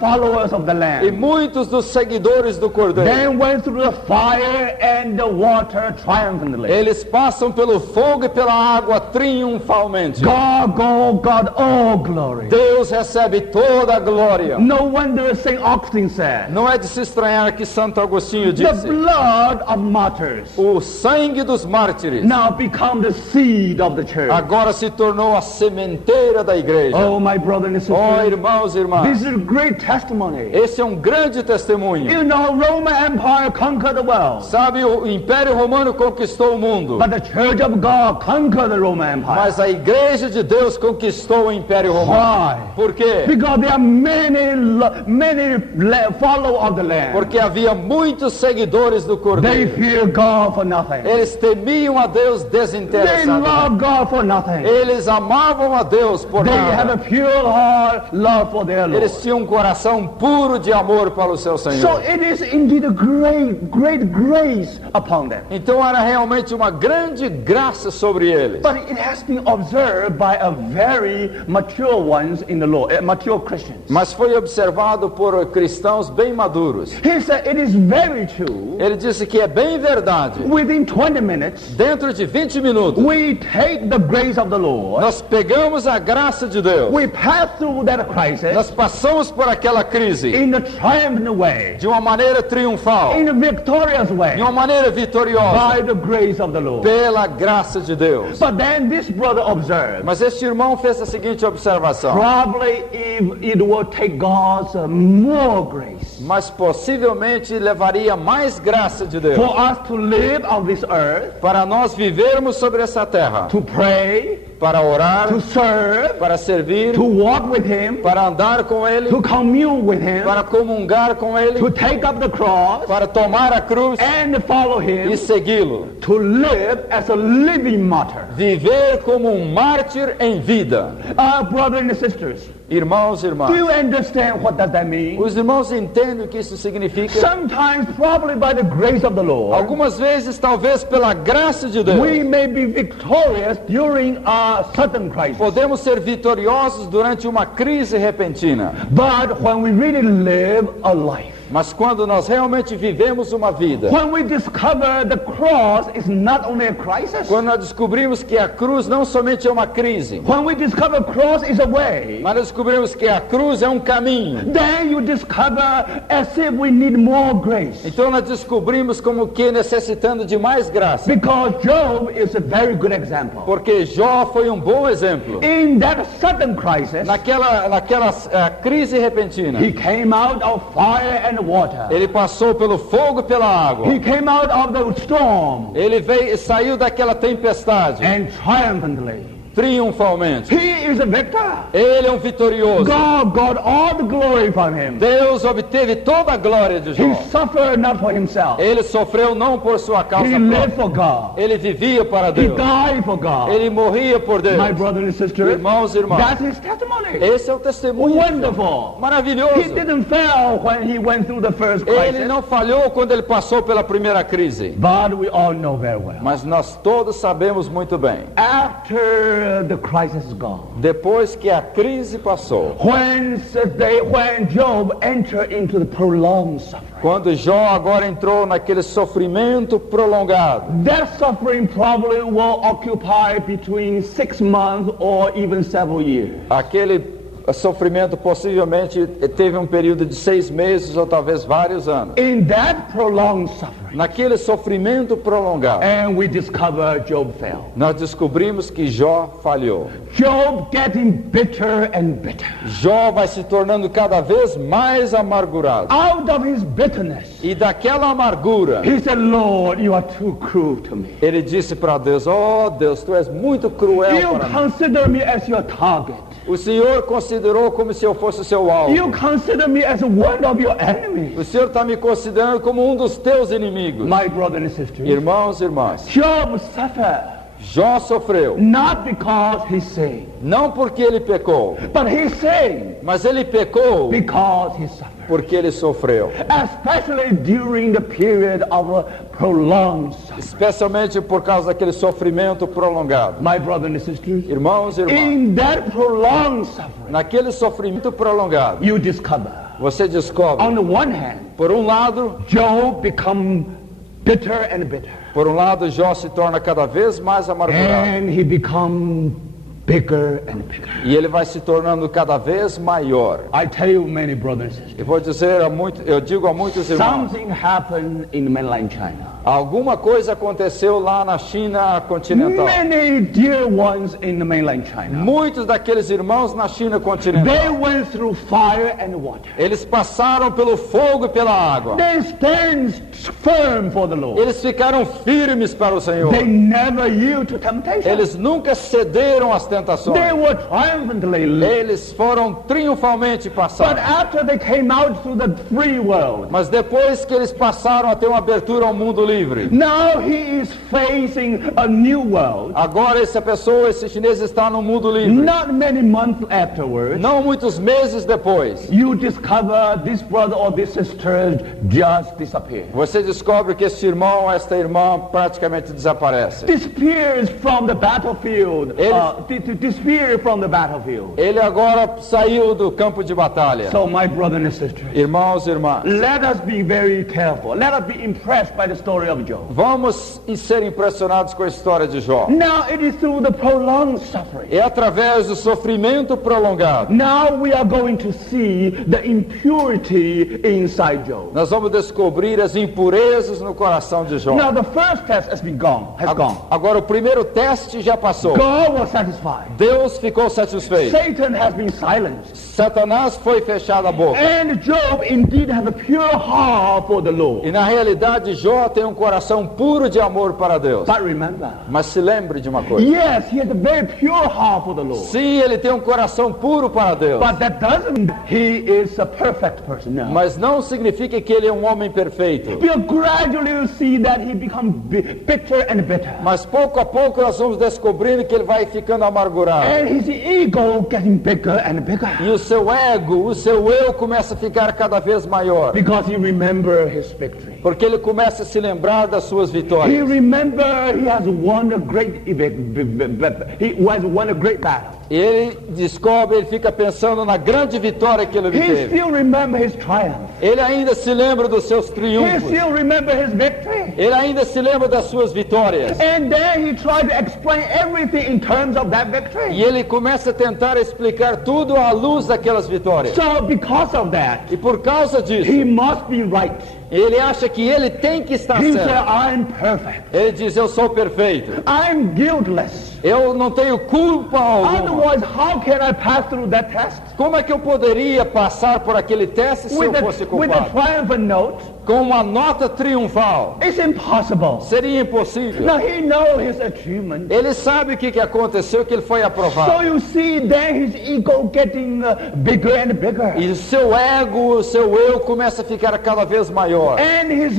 followers of the e Lamb, muitos dos seguidores do Cordeiro, then went through the fire and the water triumphantly. eles passam pelo fogo e pela água triunfalmente. God, all glory. Deus recebe toda a glória. No wonder St. Augustine said, Não é de se estranhar que Santo Agostinho the disse: blood of martyrs o sangue dos mártires now become the seed of the church. agora se tornou a sementeira da igreja. Oh, my brother and Oh, sister, irmãos e this irmãs, is a great testimony. esse é um grande testemunho. You know, Roman Empire conquered the world, Sabe, o Império Romano conquistou o mundo, but the Church of God conquered the Roman Empire. mas a Igreja de Deus conquistou o Império Romano. Why? Por quê? Because there are many followers of the Lamb. Porque havia muitos seguidores do They Cordeiro. fear God for nothing. Eles temiam a Deus They desinteressadamente. love God for nothing. Eles amavam a Deus por They have nada. a pure heart love for their Lord. Eles tinham um coração puro de amor para o seu So Senhor. it is indeed a great grace upon them. Então era realmente uma grande graça sobre eles. But it has been observed by a very mature ones in the Lord, mature Christians. Mas foi observado por cristãos bem maduros. He said it is very true. Ele disse que é bem verdade. Within 20 minutes, Dentro de 20 minutos, we take the grace of the Lord. nós pegamos a graça de Deus. We pass through that crisis Nós passamos por aquela crise in a triumphant way, de uma maneira triunfal, in a victorious de way, uma maneira vitoriosa, by the grace of the Lord. pela graça de Deus. But then this brother observed, Mas este irmão fez a seguinte observação: probably if it would take God's more grace mas possivelmente levaria mais graça de Deus for us to live on this earth, para nós vivermos sobre essa terra, to pray, para orar, to serve, para servir, to walk with him, para andar com Ele, to commune with him, para comungar com Ele, to take up the cross para tomar a cruz and follow him, e segui-lo. to live as a living martyr. Viver como mártir em vida. Brothers and sisters, Irmãos e do irmãs, you understand what does that mean? os irmãos entendem o que isso significa? Sometimes, probably by the grace of the Lord, Algumas vezes, talvez pela graça de Deus, we may be victorious during a sudden crisis. podemos ser vitoriosos durante uma crise repentina. But when we really live a life, Mas quando nós realmente vivemos uma vida, when we discover the cross is not only a crisis, quando nós descobrimos que a cruz não somente é uma crise, when we discover cross is a way, mas descobrimos que a cruz é um caminho, then you discover as if we need more grace. então nós descobrimos como que necessitando de mais graça. Because Job is a very good example. Porque Jó foi um bom exemplo. In that sudden crisis, Naquela crise repentina, he came out of fire and water. ele passou pelo fogo e pela água. He came out of the storm Ele saiu daquela tempestade and triumphantly. triunfalmente. He is a victor. Ele é um vitorioso. God got all the glory from him. Deus obteve toda a glória de He Jó. suffered not for himself. Ele sofreu não por sua causa He lived própria. for God. Ele vivia para He Deus. died for God. Ele morria por Deus. My brother and sister, Irmãos e irmãs, that's his testimony. esse é o testemunho. Wonderful. He Maravilhoso. didn't fail when he went through the first Ele crisis. não falhou quando ele passou pela primeira crise. But we all know very well. Mas nós todos sabemos muito bem. After the crisis is gone, Depois que a crise passou, when Job entered into the prolonged suffering, quando Jó agora entrou naquele sofrimento prolongado, that suffering probably will occupy between 6 months or even several years. aquele sofrimento possivelmente teve um período de 6 meses ou talvez vários anos. In that prolonged suffering, Naquele sofrimento prolongado, and we discover Job fell. nós descobrimos que Jó falhou. Job getting bitter and bitter. Jó vai se tornando cada vez mais amargurado. Out of his bitterness, E daquela amargura, he said, Lord, you are too cruel to me. ele disse para Deus: "Oh Deus, tu és muito cruel You para mim. consider me as your target. O Senhor considerou como se eu fosse seu alvo. You consider me as one of your enemies." O Senhor está me considerando como um dos teus inimigos." My brother and sister, Irmãos e irmãs, Job suffered Jó sofreu, not because he sinned, não porque ele pecou, but he sinned mas ele pecou because he suffered. porque ele sofreu. Especially during the period of a prolonged suffering. Especialmente por causa daquele sofrimento prolongado. My brother and sisters, Irmãos e irmãs, in that prolonged suffering, naquele sofrimento prolongado, you discover, você descobre, on the one hand, por um lado, Job become bitter and bitter, Jó se torna cada vez mais amargurado. and he become bigger and bigger. E ele vai se tornando cada vez maior. I tell you, many brothers and sisters, Eu digo a muitos irmãos, something happened in mainland China. alguma coisa aconteceu lá na China continental. Many dear ones in the mainland China, Muitos daqueles irmãos na China they continental, went through fire and water. eles passaram pelo fogo e pela água. They stand firm for the Lord. Eles ficaram firmes para o Senhor. They never yield to temptation. Eles nunca cederam às tentações. They were triumphantly lived. Eles foram triunfalmente But passados. after they came out to the free world, Mas depois que eles passaram a ter uma abertura ao mundo livre, now he is facing a new world. agora esse chinês está no mundo livre. Not many months afterwards, Não muitos meses depois, you discover this brother or this sister just disappeared. você descobre que esse irmão, esta irmã praticamente desaparece. Disappears from the battlefield. Disappear from the battlefield. Ele agora saiu do campo de batalha. So my brother and sister, Irmãos e irmãs, let us be very careful. Let us be impressed by the story of Job. vamos ser impressionados com a história de Jó. Now it is through the prolonged suffering. É através do sofrimento prolongado. Now we are going to see the impurity inside Job. Nós vamos descobrir as impurezas impurezas no coração de Jó. Now the first test has gone. Agora o primeiro teste já passou. God was satisfied. Deus ficou satisfeito. Satan has been silenced. Satanás foi fechado a boca. And Job indeed has a pure heart for the Lord. E na realidade Jó tem um coração puro de amor para Deus. But remember, Mas se lembre de uma coisa. yes, he has a very pure heart for the Lord. Sim, ele tem um coração puro para Deus. But that doesn't he is a perfect person. No. Mas não significa que ele é um homem perfeito. We'll gradually see that he becomes bitter and bitter. Mas pouco a pouco nós vamos descobrindo que ele vai ficando amargurado. And his ego getting bigger and bigger. E o seu ego, o seu eu começa a ficar cada vez maior. Because he remembers his victory. Porque ele começa a se lembrar das suas He vitórias. remembers he has won a great battle. Ele descobre, ele fica pensando na grande vitória que ele He teve. still remembers his triumph. Ele ainda se lembra dos seus He triunfos. still remembers his victory. Ele ainda se lembra das suas vitórias. And then he tried to explain everything in terms of that E victory. ele começa a tentar explicar tudo à luz daquelas vitórias. So because of that, E por causa disso, he must be right. ele acha que ele tem que estar He said, certo. I'm perfect. Ele diz, eu sou perfeito. I'm guiltless. Eu não tenho culpa alguma. Otherwise, how can I pass through that test? Como é que eu poderia passar por aquele teste se eu fosse With a culpado? triumphant note, Com uma nota triunfal. it's impossible. Seria impossível. Now he knows his achievement. Ele sabe o que aconteceu, que ele foi So aprovado. you see then his ego getting bigger and bigger. E o seu ego, o seu eu começa a ficar cada vez maior. And his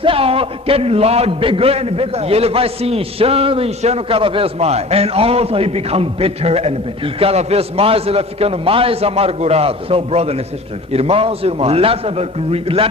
self getting large, bigger and bigger. E ele vai se inchando cada vez mais. And also he becomes bitter and bitter. E cada vez mais ele vai ficando mais amargurado. So brother and sister, Irmãos e irmãs, let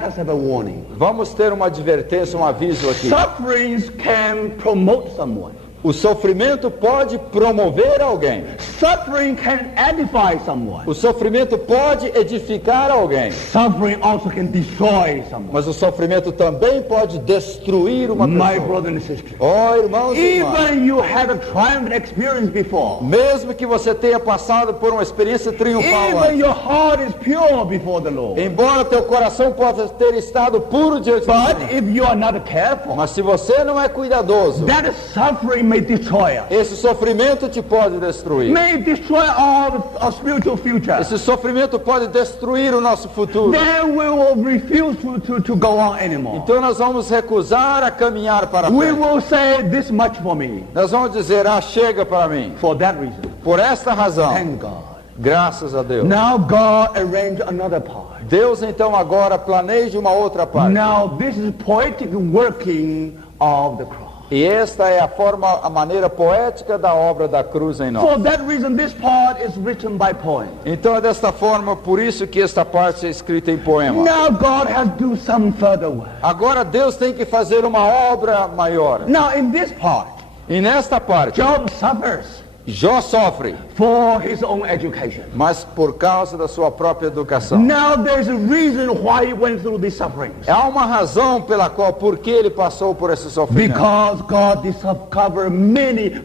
us have a warning. vamos ter uma advertência, um aviso aqui. Sufferings can promote someone. O sofrimento pode promover alguém. Suffering can edify someone. O sofrimento pode edificar alguém. Suffering also can destroy someone. Mas o sofrimento também pode destruir uma My pessoa. brother and sister, Oh, irmãos e irmãs, even you had a triumphant experience before. mesmo que você tenha passado por uma experiência triunfal Even antes, your heart is pure before the Lord. embora teu coração possa ter estado puro diante de But Deus, if you are not careful, mas se você não é cuidadoso, that suffering may destroy us. esse sofrimento te pode destruir. May destroy our spiritual future. Esse sofrimento pode destruir o nosso futuro. Then we will refuse to go on anymore. Então nós vamos recusar a caminhar para We frente. will say this much for me. Nós vamos dizer, chega para mim. For that reason, Por esta razão, thank God. graças a Deus. Now God arranged another part. Deus então agora planeja uma outra parte. Now this is poetic working of the cross. E esta é a maneira poética da obra da cruz em nós. For that reason, this part is written by poem. Então é desta forma, por isso que esta parte é escrita em poema. Now God has to do some further work. Agora Deus tem que fazer uma obra maior. Now in this part, E nesta parte, Job suffers Jó sofre, for his own education. mas por causa da sua própria educação. Now there's a reason why he went through these sufferings. Há uma razão pela qual, por que ele passou por esse sofrimento. Because God discovered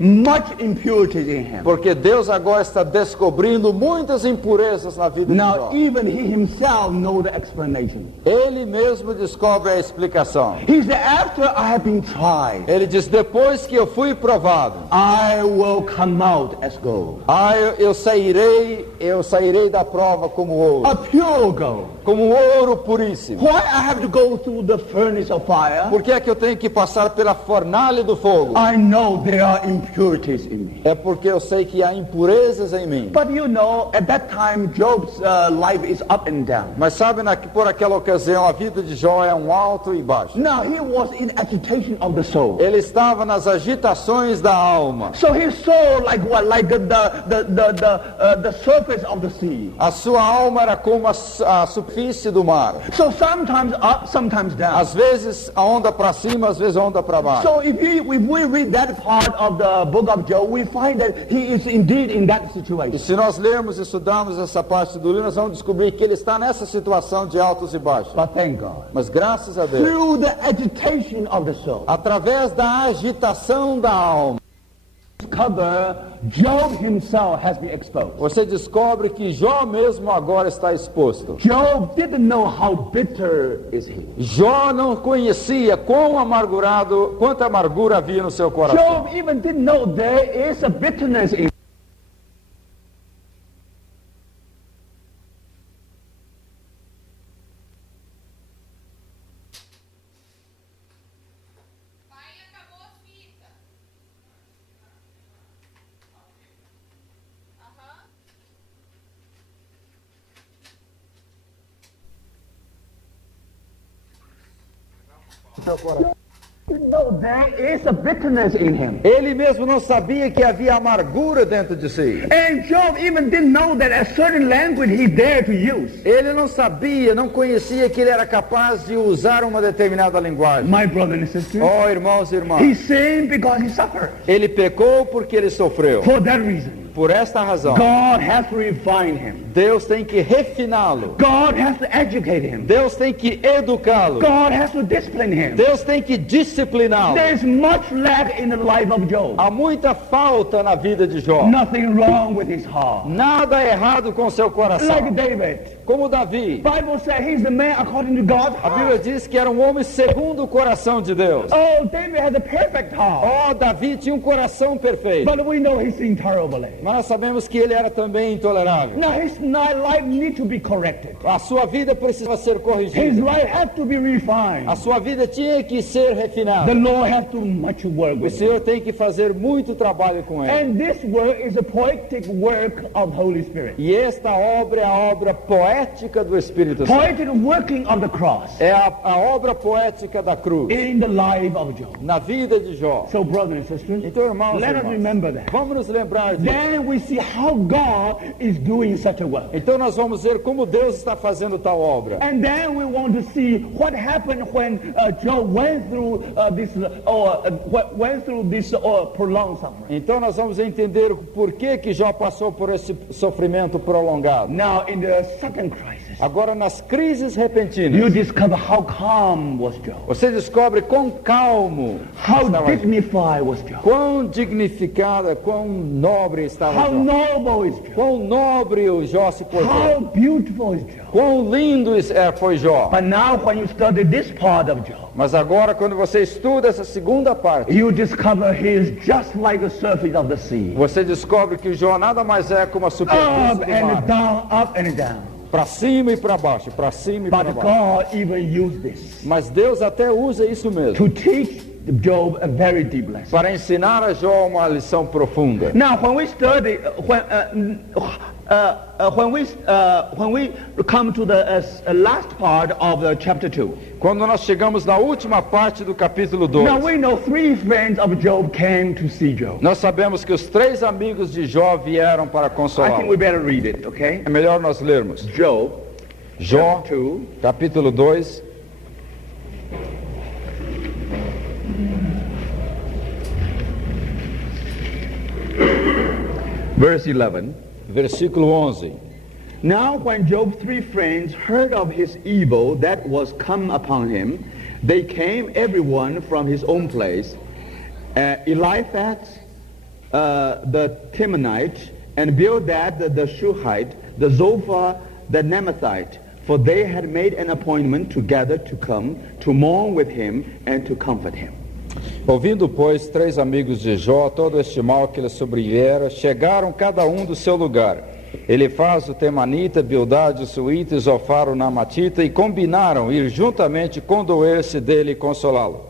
much impurities in him. Porque Deus agora está descobrindo muitas impurezas na vida de Now Jó. even he himself knows the explanation. Ele mesmo descobre a explicação. He said, after I have been tried, Ele diz, depois que eu fui provado, I will come out as gold. eu sairei da prova como ouro, A pure gold. como ouro puríssimo. Why I have to go through the furnace of fire? Por que é que eu tenho que passar pela fornalha do fogo? I know there are impurities in me. É porque eu sei que há impurezas em mim. But you know, at that time, Job's life is up and down. Mas sabe, por aquela ocasião, a vida de Jó é um alto e baixo. Now he was in agitation of the soul. Ele estava nas agitações da alma. So his soul, like what? Like the surface of the sea. A sua alma era como a superfície do mar. So sometimes up, sometimes down. Às vezes a onda para cima, às vezes a onda para baixo. So if we read that part of the book of Job, we find that he is indeed in that E situation. se nós lermos e estudarmos essa parte do livro, nós vamos descobrir que ele está nessa situação de altos e baixos. But thank God. Mas graças a Deus, Through the agitation of the soul, através da agitação da alma, Discover Job himself has been exposed. Você descobre que Jó mesmo agora está exposto. Job didn't know how bitter is he. Jó não conhecia quanta amargura havia no seu coração. Job even didn't know there is a bitterness in No, there is a bitterness in him. Ele mesmo não sabia que havia amargura dentro de si. And Job even didn't know that a certain language he dared to use. Ele não sabia, não conhecia que ele era capaz de usar uma determinada linguagem. My brother and sister, Oh, irmãos e irmãs, he sinned because he suffered. ele pecou porque ele sofreu. For that reason, Por esta razão, God has to refine him. Deus tem que refiná-lo. God has to educate him. Deus tem que educá-lo. God has to discipline him. Deus tem que discipliná-lo. There is much lack in the life of Job. Há muita falta na vida de Jó. Nothing wrong with his heart. Nada errado com seu coração. Like David. Como Davi. Bible says he's the man according to God's A Bíblia heart. diz que era um homem segundo o coração de Deus. Oh, David has a perfect heart. Oh, Davi tinha um coração perfeito. But we know he sinned terribly. Mas nós sabemos que ele era também intolerável. Now his life needs to be corrected. A sua vida precisava ser His corrigida. life had to be refined. A sua vida tinha que ser refinada. The Lord has to much work O with him. Senhor tem que fazer muito trabalho com ele. And this work is a poetic work of Holy Spirit. E esta obra é a obra poética do Espírito Santo. Poetic working of the cross É a obra poética da cruz. in the life of Job. Na vida de Jó. So, brothers and sisters, Então, irmãos, e let us irmãs, remember that. vamos nos lembrar disso. Then we see how God is doing such a work. Então nós vamos ver como Deus está fazendo tal obra. And then we want to see what happened when Job went through this prolonged suffering. Então nós vamos entender por que Jó passou por esse sofrimento prolongado. Now, in the second crisis, Agora nas crises repentinas, you discover how calm was Job, você descobre quão calmo how estava Jó, dignified was Job, quão dignificada, quão nobre estava how Jó, noble is Job, quão nobre o Jó se portou, how beautiful is Job. quão lindo foi Jó. But now, when you study this part of Job, Mas agora quando você estuda essa segunda parte, you discover he is just like the surface of the sea, você descobre que Jó nada mais é como a superfície up do and mar. down, up and down. Para cima e para baixo, para cima e para But baixo. God even used this Mas Deus até usa isso mesmo, to teach Job a very deep lesson. para ensinar a Jó uma lição profunda. Now, when we study, when we come to the last part of chapter 2, Quando nós chegamos na última parte do capítulo 2, now we know 3 friends of Job came to see Job. nós sabemos que os 3 amigos de Jó vieram para I think consolá-lo. we better read it, okay? É melhor nós lermos. Job, Jó, 2, capítulo 2, verse 11. versículo 11. Now when Job's 3 friends heard of his evil that was come upon him, they came everyone from his own place, Eliphaz the Temanite, and Bildad the Shuhite, the Zophar the Namathite, for they had made an appointment together to come to mourn with him and to comfort him. Ouvindo, pois, 3 amigos de Jó todo este mal que lhe sobreviera, chegaram cada um do seu lugar. Elifaz o Temanita, Bildad o Suíta e Zofar o Namatita, e combinaram ir juntamente condoer-se dele e consolá-lo.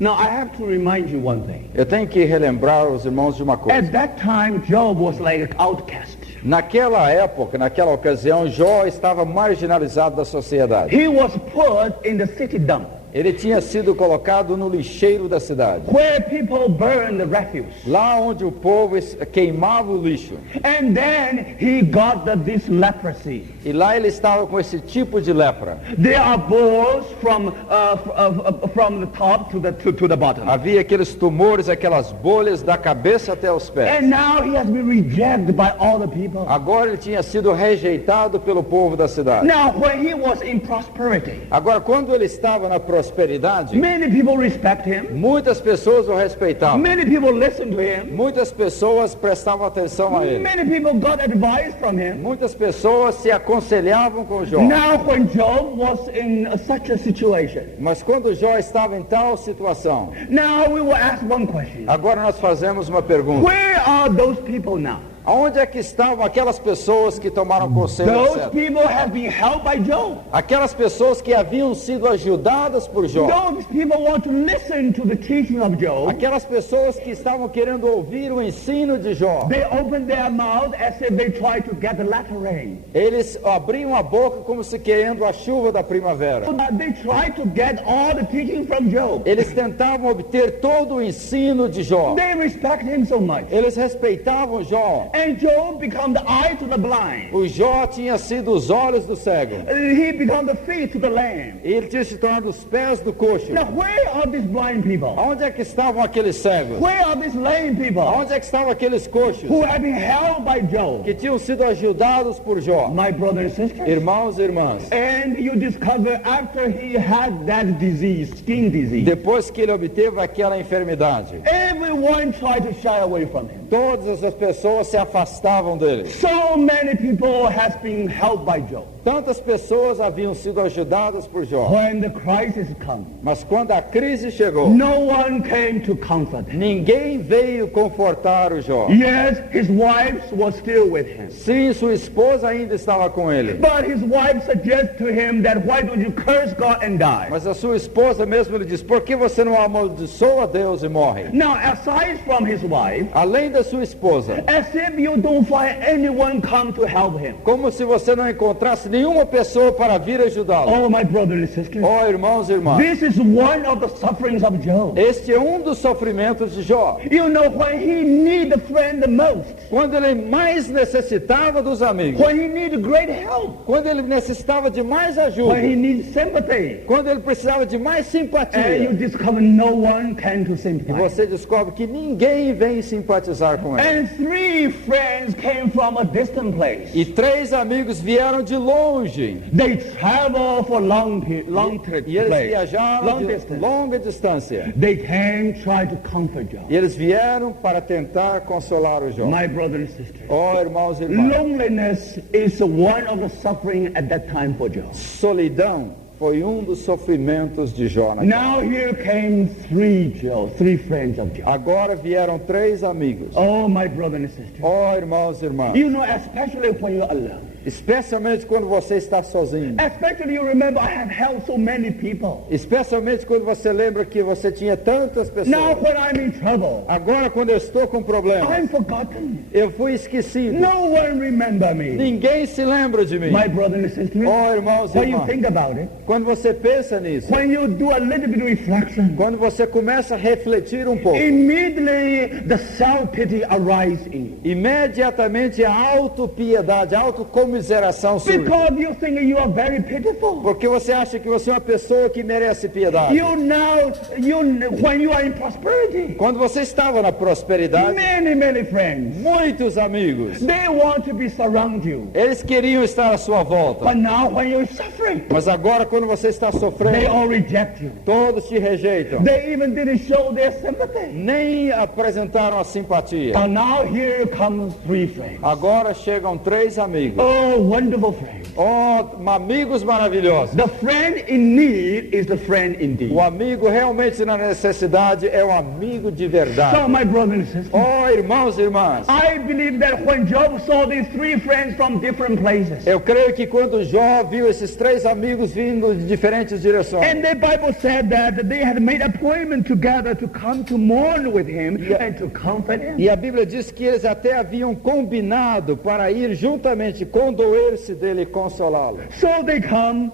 Now I have to remind you one thing. Eu tenho que relembrar os irmãos de uma coisa. At that time, Job was like an outcast. Naquela época, naquela ocasião, Jó estava marginalizado da sociedade. He was put in the city dump, Ele tinha sido colocado no lixeiro da cidade, where people burn the refuse. lá onde o povo queimava o lixo. And then he got this leprosy. E lá ele estava com esse tipo de lepra. There are boils from the top to the bottom. Havia aqueles tumores, aquelas bolhas da cabeça até os pés. And now he has been rejected by all the people. Agora ele tinha sido rejeitado pelo povo da cidade. Now when he was in prosperity, Agora, quando ele estava na prosperidade, prosperidade, many people respect him. muitas pessoas o respeitavam. Many people listen to him. Muitas pessoas prestavam atenção a ele. Many people got advice from him. Muitas pessoas se aconselhavam com Jó. Now when Job was in such a situation, Mas quando Jó estava em tal situação, now we will ask one question. agora nós fazemos uma pergunta. Where are those people now? Aonde é que estavam aquelas pessoas que tomaram conselho Those certo? people have been helped by Job. Aquelas pessoas que haviam sido ajudadas por Jó. Those people want to listen to the teaching of Job. Aquelas pessoas que estavam querendo ouvir o ensino de Jó. They open their mouth as if they try to get the latter rain. Eles abriam a boca como se querendo a chuva da primavera. They try to get all the teaching from Job. Eles tentavam obter todo o ensino de Jó. They respect him so much. Eles respeitavam Jó. And Job become the eye to the blind. O Jó tinha sido os olhos do cego. He become the feet to the lame. E ele tinha se tornado os pés do coxo. Now where are these blind people? Onde é que estavam aqueles cegos? Where are these lame people Onde é que estavam aqueles coxos who have been held by Job? que tinham sido ajudados por Jó? My brothers and sisters. Irmãos e irmãs, And you discover after he had that disease, skin disease, depois que ele obteve aquela enfermidade, everyone tried to shy away from him. todas as pessoas se afastavam dele. So many people has been helped by Job. Tantas pessoas haviam sido ajudadas por Jó. When the crisis come, Mas quando a crise chegou, no one came to comfort him. ninguém veio confortar o Jó. Yes, his wife was still with him. Sim, sua esposa ainda estava com ele. But his wife suggests to him that why don't you curse God and die? Mas a sua esposa mesmo lhe diz, por que você não amaldiçoa Deus e morre? Now, aside from his wife, Além da sua esposa, as if you don't find anyone come to help him. como se você não encontrasse nenhuma pessoa para vir ajudá-lo. Oh, my brothers and sisters, Oh, irmãos e irmãs, this is one of the sufferings of Job. este é um dos sofrimentos de Jó. You know, when he need a friend the most, Quando ele mais necessitava dos amigos, when he need great help, quando ele necessitava de mais when ajuda, he needs sympathy, quando ele precisava de mais and you simpatia, discover no one can to e sympathize. você descobre que ninguém vem simpatizar com ele. And 3 friends came from a distant place. E 3 amigos vieram de longe. They travel for long trip E eles place, viajaram long de distance. longa distância. They came try to comfort Job. E eles vieram para tentar consolar o Jó. My brother and sister, Oh, irmãos e irmãs, loneliness is one of the suffering at that time for Job. solidão foi um dos sofrimentos de Jó. Now here came 3 friends of Job. Agora vieram 3 amigos. Oh, my brother and sister. Oh, irmãos e irmãs, You know, especially when you're alone. especialmente quando você está sozinho. Especially you remember I have helped so many people. Especialmente quando você lembra que você tinha tantas Now pessoas. when I'm in trouble, Agora quando eu estou com problemas, I'm forgotten. eu fui esquecido. No one remember me. Ninguém se lembra de mim. My brother and sister, Oh, irmãos e when you irmãs, think about it, quando você pensa nisso, when you do a little bit of reflection, quando você começa a refletir um pouco, immediately the self-pity arises in you. imediatamente a autopiedade, a autocomiseração surge. Because you think you are very pitiful. Porque você acha que você é uma pessoa que merece piedade. When you are in prosperity, Quando você estava na prosperidade, many friends, muitos amigos, they want to be surround you. eles queriam estar à sua volta. But now when you're suffering, Mas agora, quando você está they sofrendo, all reject you. todos te rejeitam. They even didn't show their sympathy. Nem apresentaram a simpatia. But now here comes 3 friends. Agora chegam 3 amigos. Oh, wonderful friends. Oh, amigos maravilhosos. The friend in need is the friend indeed. O amigo realmente na necessidade é um amigo de So, verdade. my brothers and sisters, Oh, irmãos e irmãs, I believe that when Job saw these 3 friends from different places, eu creio que quando Jó viu esses 3 amigos vindo de diferentes direções, and the Bible said that they had made appointment together to come to mourn with him and to comfort him. e a Bíblia diz que eles até haviam combinado para ir juntamente condoer-se dele e consolá-lo. So they come.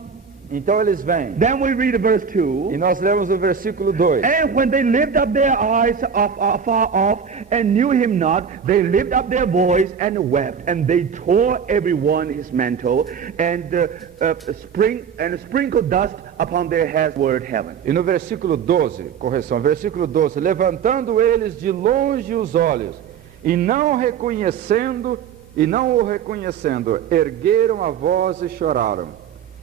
Então eles vêm. Then we read verse 2. E nós lemos o versículo 2. And when they lift up their eyes afar off and knew him not, they lift up their voice and wept, and they tore everyone his mantle and sprinkled dust upon their heads toward heaven. E no versículo 12, correção, versículo 12, levantando eles de longe os olhos, e não o reconhecendo, ergueram a voz e choraram.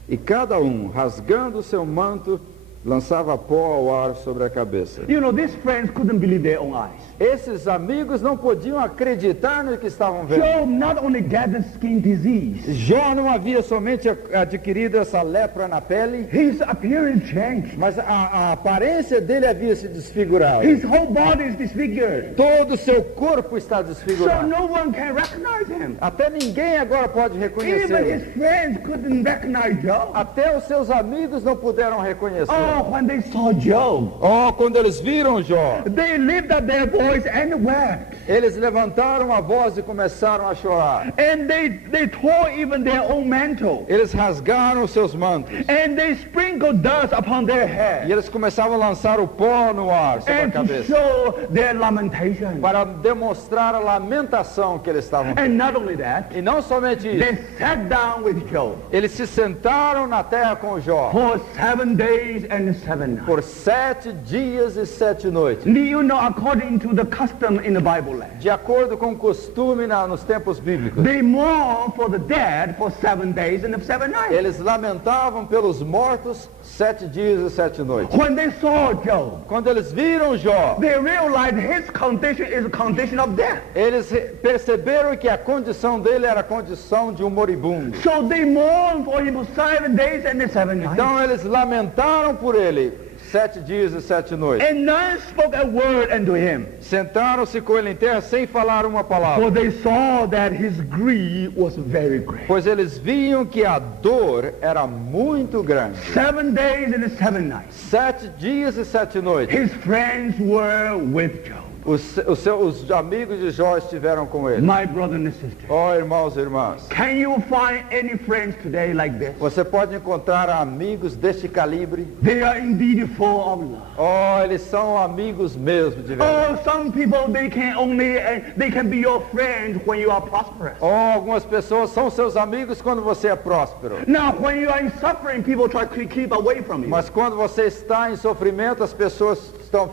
E cada um, rasgando o seu manto, lançava pó ao ar sobre a cabeça. You know, these friends couldn't believe their own eyes. Esses amigos não podiam acreditar no que estavam vendo. Job not only gathered skin disease, Jó não havia somente adquirido essa lepra na pele, his appearance changed. mas a aparência dele havia se desfigurado. His whole body is disfigured. Todo o seu corpo está So desfigurado. no one can recognize him. Até ninguém agora pode Even reconhecê-lo. his friends couldn't recognize Job. Até os seus amigos não puderam reconhecê-lo. Oh, when they saw Job, Oh, quando eles viram Jó, they lifted up their voice and wept. eles levantaram a voz e começaram a chorar. And they tore even their own mantle. Eles rasgaram os seus mantos. And they sprinkled dust upon their E head. eles começavam a lançar o pó no ar sobre a And to cabeça, show their lamentation. para demonstrar a lamentação que eles estavam tendo. And not only that, E não somente isso, they sat down with Job eles se sentaram na terra com Jó for 7 days and 7 nights. por 7 dias e 7 noites. Do you know, according to the custom in the Bible land, De acordo com o costume nos tempos bíblicos, they mourn for the dead for 7 days and 7 nights. eles lamentavam pelos mortos 7 dias e 7 noites. When they saw Job, Quando eles viram Jó, they realized his condition is a condition of death. eles perceberam que a condição dele era a condição de um moribundo. So they mourned for him for 7 days and 7 nights. Então eles lamentaram por ele 7 dias e 7 noites. And none spoke a word unto him, Sentaram-se com ele em terra sem falar uma for palavra, they saw that his grief was very great. pois eles viam que a dor era muito grande. 7 days and 7 nights. 7 dias e 7 noites. His friends were with Job. Os amigos de Jó estiveram com ele. My brother and sister, Ó irmãos e irmãs, can you find any friends today like this? você pode encontrar amigos deste calibre. They are indeed full of love. Oh, eles são amigos mesmo de verdade. Oh, some people they can be your friends when you are prosperous. Oh, algumas pessoas são seus amigos quando você é próspero. Now, when you are in suffering, people try to keep away from you. Mas quando você está em sofrimento, as pessoas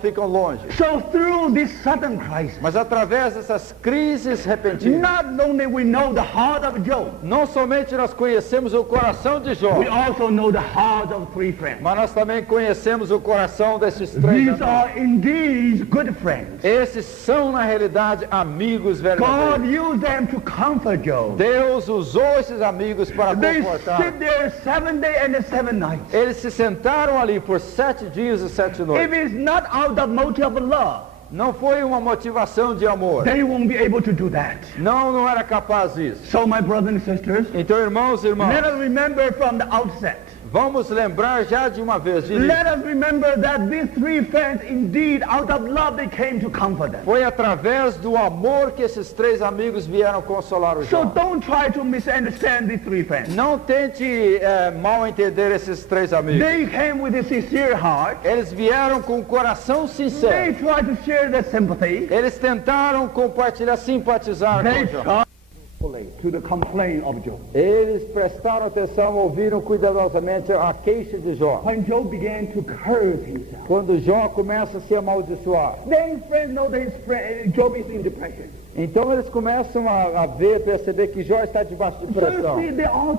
ficam longe. So through this sudden crisis, Mas através dessas crises repentinas, not only we know the heart of Job, não somente nós conhecemos o coração de Jó, we also know the heart of 3 friends. mas nós também conhecemos o coração desses 3 These amigos. are indeed good friends. Esses são, na realidade, amigos God verdadeiros. used them to comfort Job. Deus usou esses amigos para They confortar. sit there 7 days and 7 nights. Eles se sentaram ali por 7 dias e 7 If noites. it's not out of motive of love, Não foi uma motivação de amor. they won't be able to do that. Não era capaz disso. So my brothers and sisters, Então, irmãos e irmãs, let us remember from the outset. vamos lembrar já de uma vez. Let us remember that these 3 friends, indeed, out of love, they came to comfort them. Foi através do amor que esses 3 amigos vieram consolar o So Jó. don't try to misunderstand these 3 friends. Não tente mal entender esses 3 amigos. They came with a sincere heart. Eles vieram com o coração They sincero. tried to share their sympathy. Eles tentaram compartilhar, simpatizar They com Jó. tried to the complaint of Job. Eles prestaram atenção, ouviram cuidadosamente a queixa de Jó. When Job began to curse himself, Quando Jó começa a se amaldiçoar, then his friends know that Job is in depression. então eles começam a perceber que Jó está debaixo de So you pressão. see, they all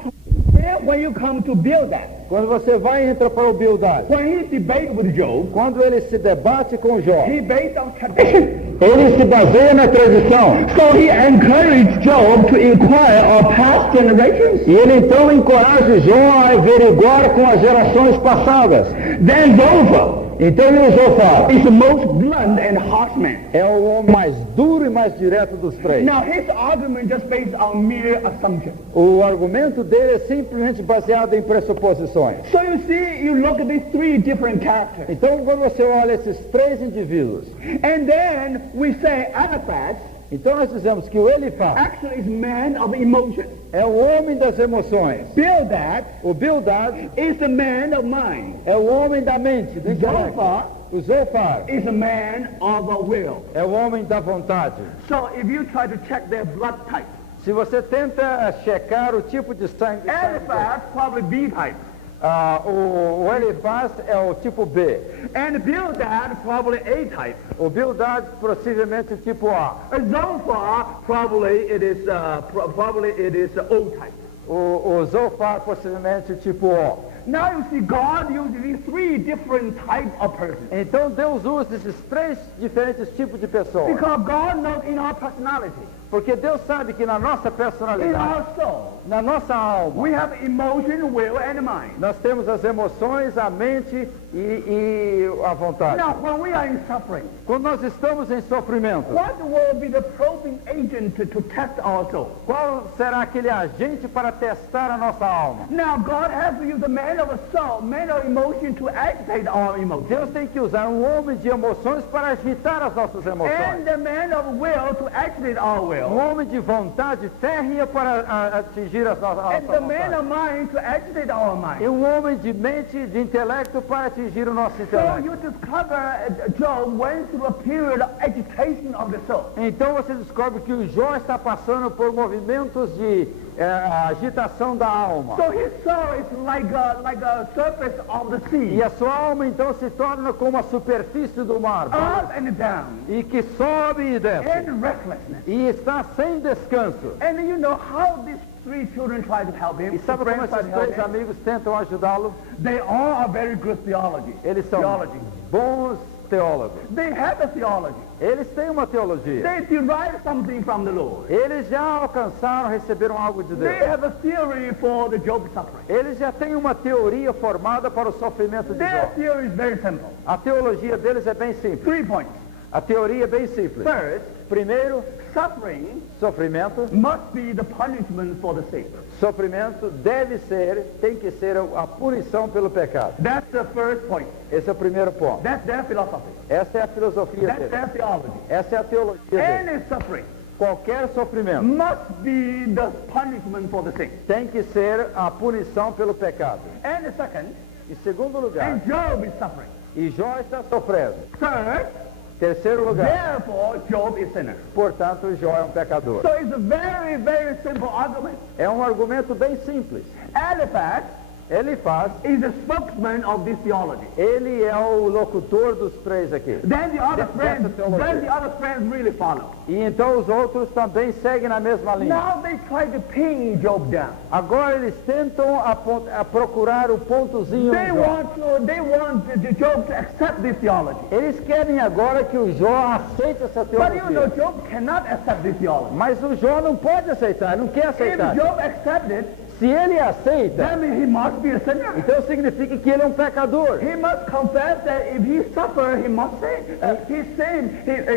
when you come to Bildad, Quando você vai e entra para o Bildad, when he debates with Job, quando ele se debate com Jó, he based on tradition. ele se baseia na tradição. So he encouraged Job to inquire of past generations. E ele então encoraja Jó a averiguar com as gerações passadas. Then Zophar Então ele Zofar is the most blunt and harsh man. é o homem mais duro e mais direto dos 3. Now his argument just based on mere assumption. O argumento dele é simplesmente baseado em pressuposições. So you see, you look at these 3 different characters. Então quando você olha esses 3 indivíduos, And then we say Eliphaz então nós dizemos que o Elifaz actually is man of emotion. é o homem das emoções. Bildad O Bildad is the man of mind. é o homem da mente, do intelecto. Zophar O Zofar is a man of a will. é o homem da vontade. So if you try to check their blood type, Se você tenta checar o tipo de sangue, Eliphaz probably B type, o Elifaz é o tipo B. and Bildad probably A type. O Bildad possivelmente o tipo A. Zophar probably it is O type. O Zofar possivelmente o tipo O. Now you see, God uses these three different types of persons. Então Deus usa esses três diferentes tipos de pessoas. Because God knows in our personality, Porque Deus sabe que na nossa in personalidade, our soul, na nossa alma, we have emotion, will, and mind. nós temos as emoções, a mente e a vontade. Now, when we are in suffering, Quando nós estamos em sofrimento, what will be the probing agent to test our soul? qual será aquele agente para testar a nossa alma? Now, God has to use the man of a soul, man of emotion to agitate our emotions. Deus tem que usar um homem de emoções para agitar as nossas And emoções. the man of will to agitate our will. Um homem de vontade férrea para atingir as nossas And the man vontades. of mind to agitate our E mind. um homem de mente, de intelecto para atingir o nosso So intelecto. you discover Job went through a period of agitation of the soul. Então você descobre que o Jó está passando por movimentos de agitação da alma. So his soul is like a surface of the E sea, a sua alma então se torna como a superfície do mar. up and down, E que sobe e desce. and restlessness. E está sem descanso. And you know how these three children try to help him? E sabe como Friends try esses to help três him? amigos tentam ajudá-lo? They all are very good theology. Eles são Theology. bons teólogos. They have a theology. Eles têm uma teologia. They derive something from the Lord. Eles já alcançaram, receberam algo de They Deus. have a theory for the Job suffering. Eles já têm uma teoria formada para o sofrimento de Their Jó. theory is very simple. A teologia deles é bem simples. 3 points. A teoria é bem simples. First, Primeiro, suffering sofrimento. must be the punishment for the sin. Sofrimento tem que ser a punição pelo pecado. That's the first point. Esse é o primeiro ponto. That's their philosophy. Essa é a filosofia That's dele. their theology. Essa é a teologia dele. Any suffering Qualquer sofrimento must be the punishment for the sin. tem que ser a punição pelo pecado. And the second, Em segundo lugar, and Job is suffering. e Jó está sofrendo. Third, Terceiro lugar, therefore Job is sinner. portanto, Jó é um pecador. So it's a very, very simple argument. É um argumento bem simples. Eliphaz Elifaz, is the spokesman of this theology. ele é o locutor dos três aqui. Then the other That's the friends really follow. E então os outros também seguem na mesma linha. Now they try to pin Job down. Agora eles tentam procurar o pontozinho They em Jó. want the Job to accept this theology. Eles querem agora que o Jó aceite essa But you know, teologia. Job cannot accept this theology. Mas o Jó não pode aceitar, não quer aceitar. If Job accepts it, Se ele aceita, that means he must be a sinner. então significa que ele é um pecador. He must confess that if he suffers, he must sin.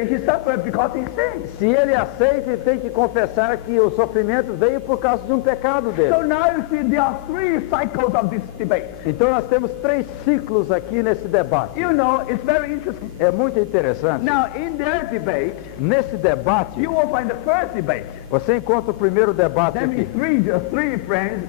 He suffered because he sinned. Se ele aceita, ele tem que confessar que o sofrimento veio por causa de um pecado dele. So now you see there are 3 cycles of this debate. Então nós temos 3 ciclos aqui nesse debate. You know, it's very interesting. É muito interessante. Now, in their debate, Nesse debate, you will find the first debate. você encontra o primeiro debate That means aqui. three friends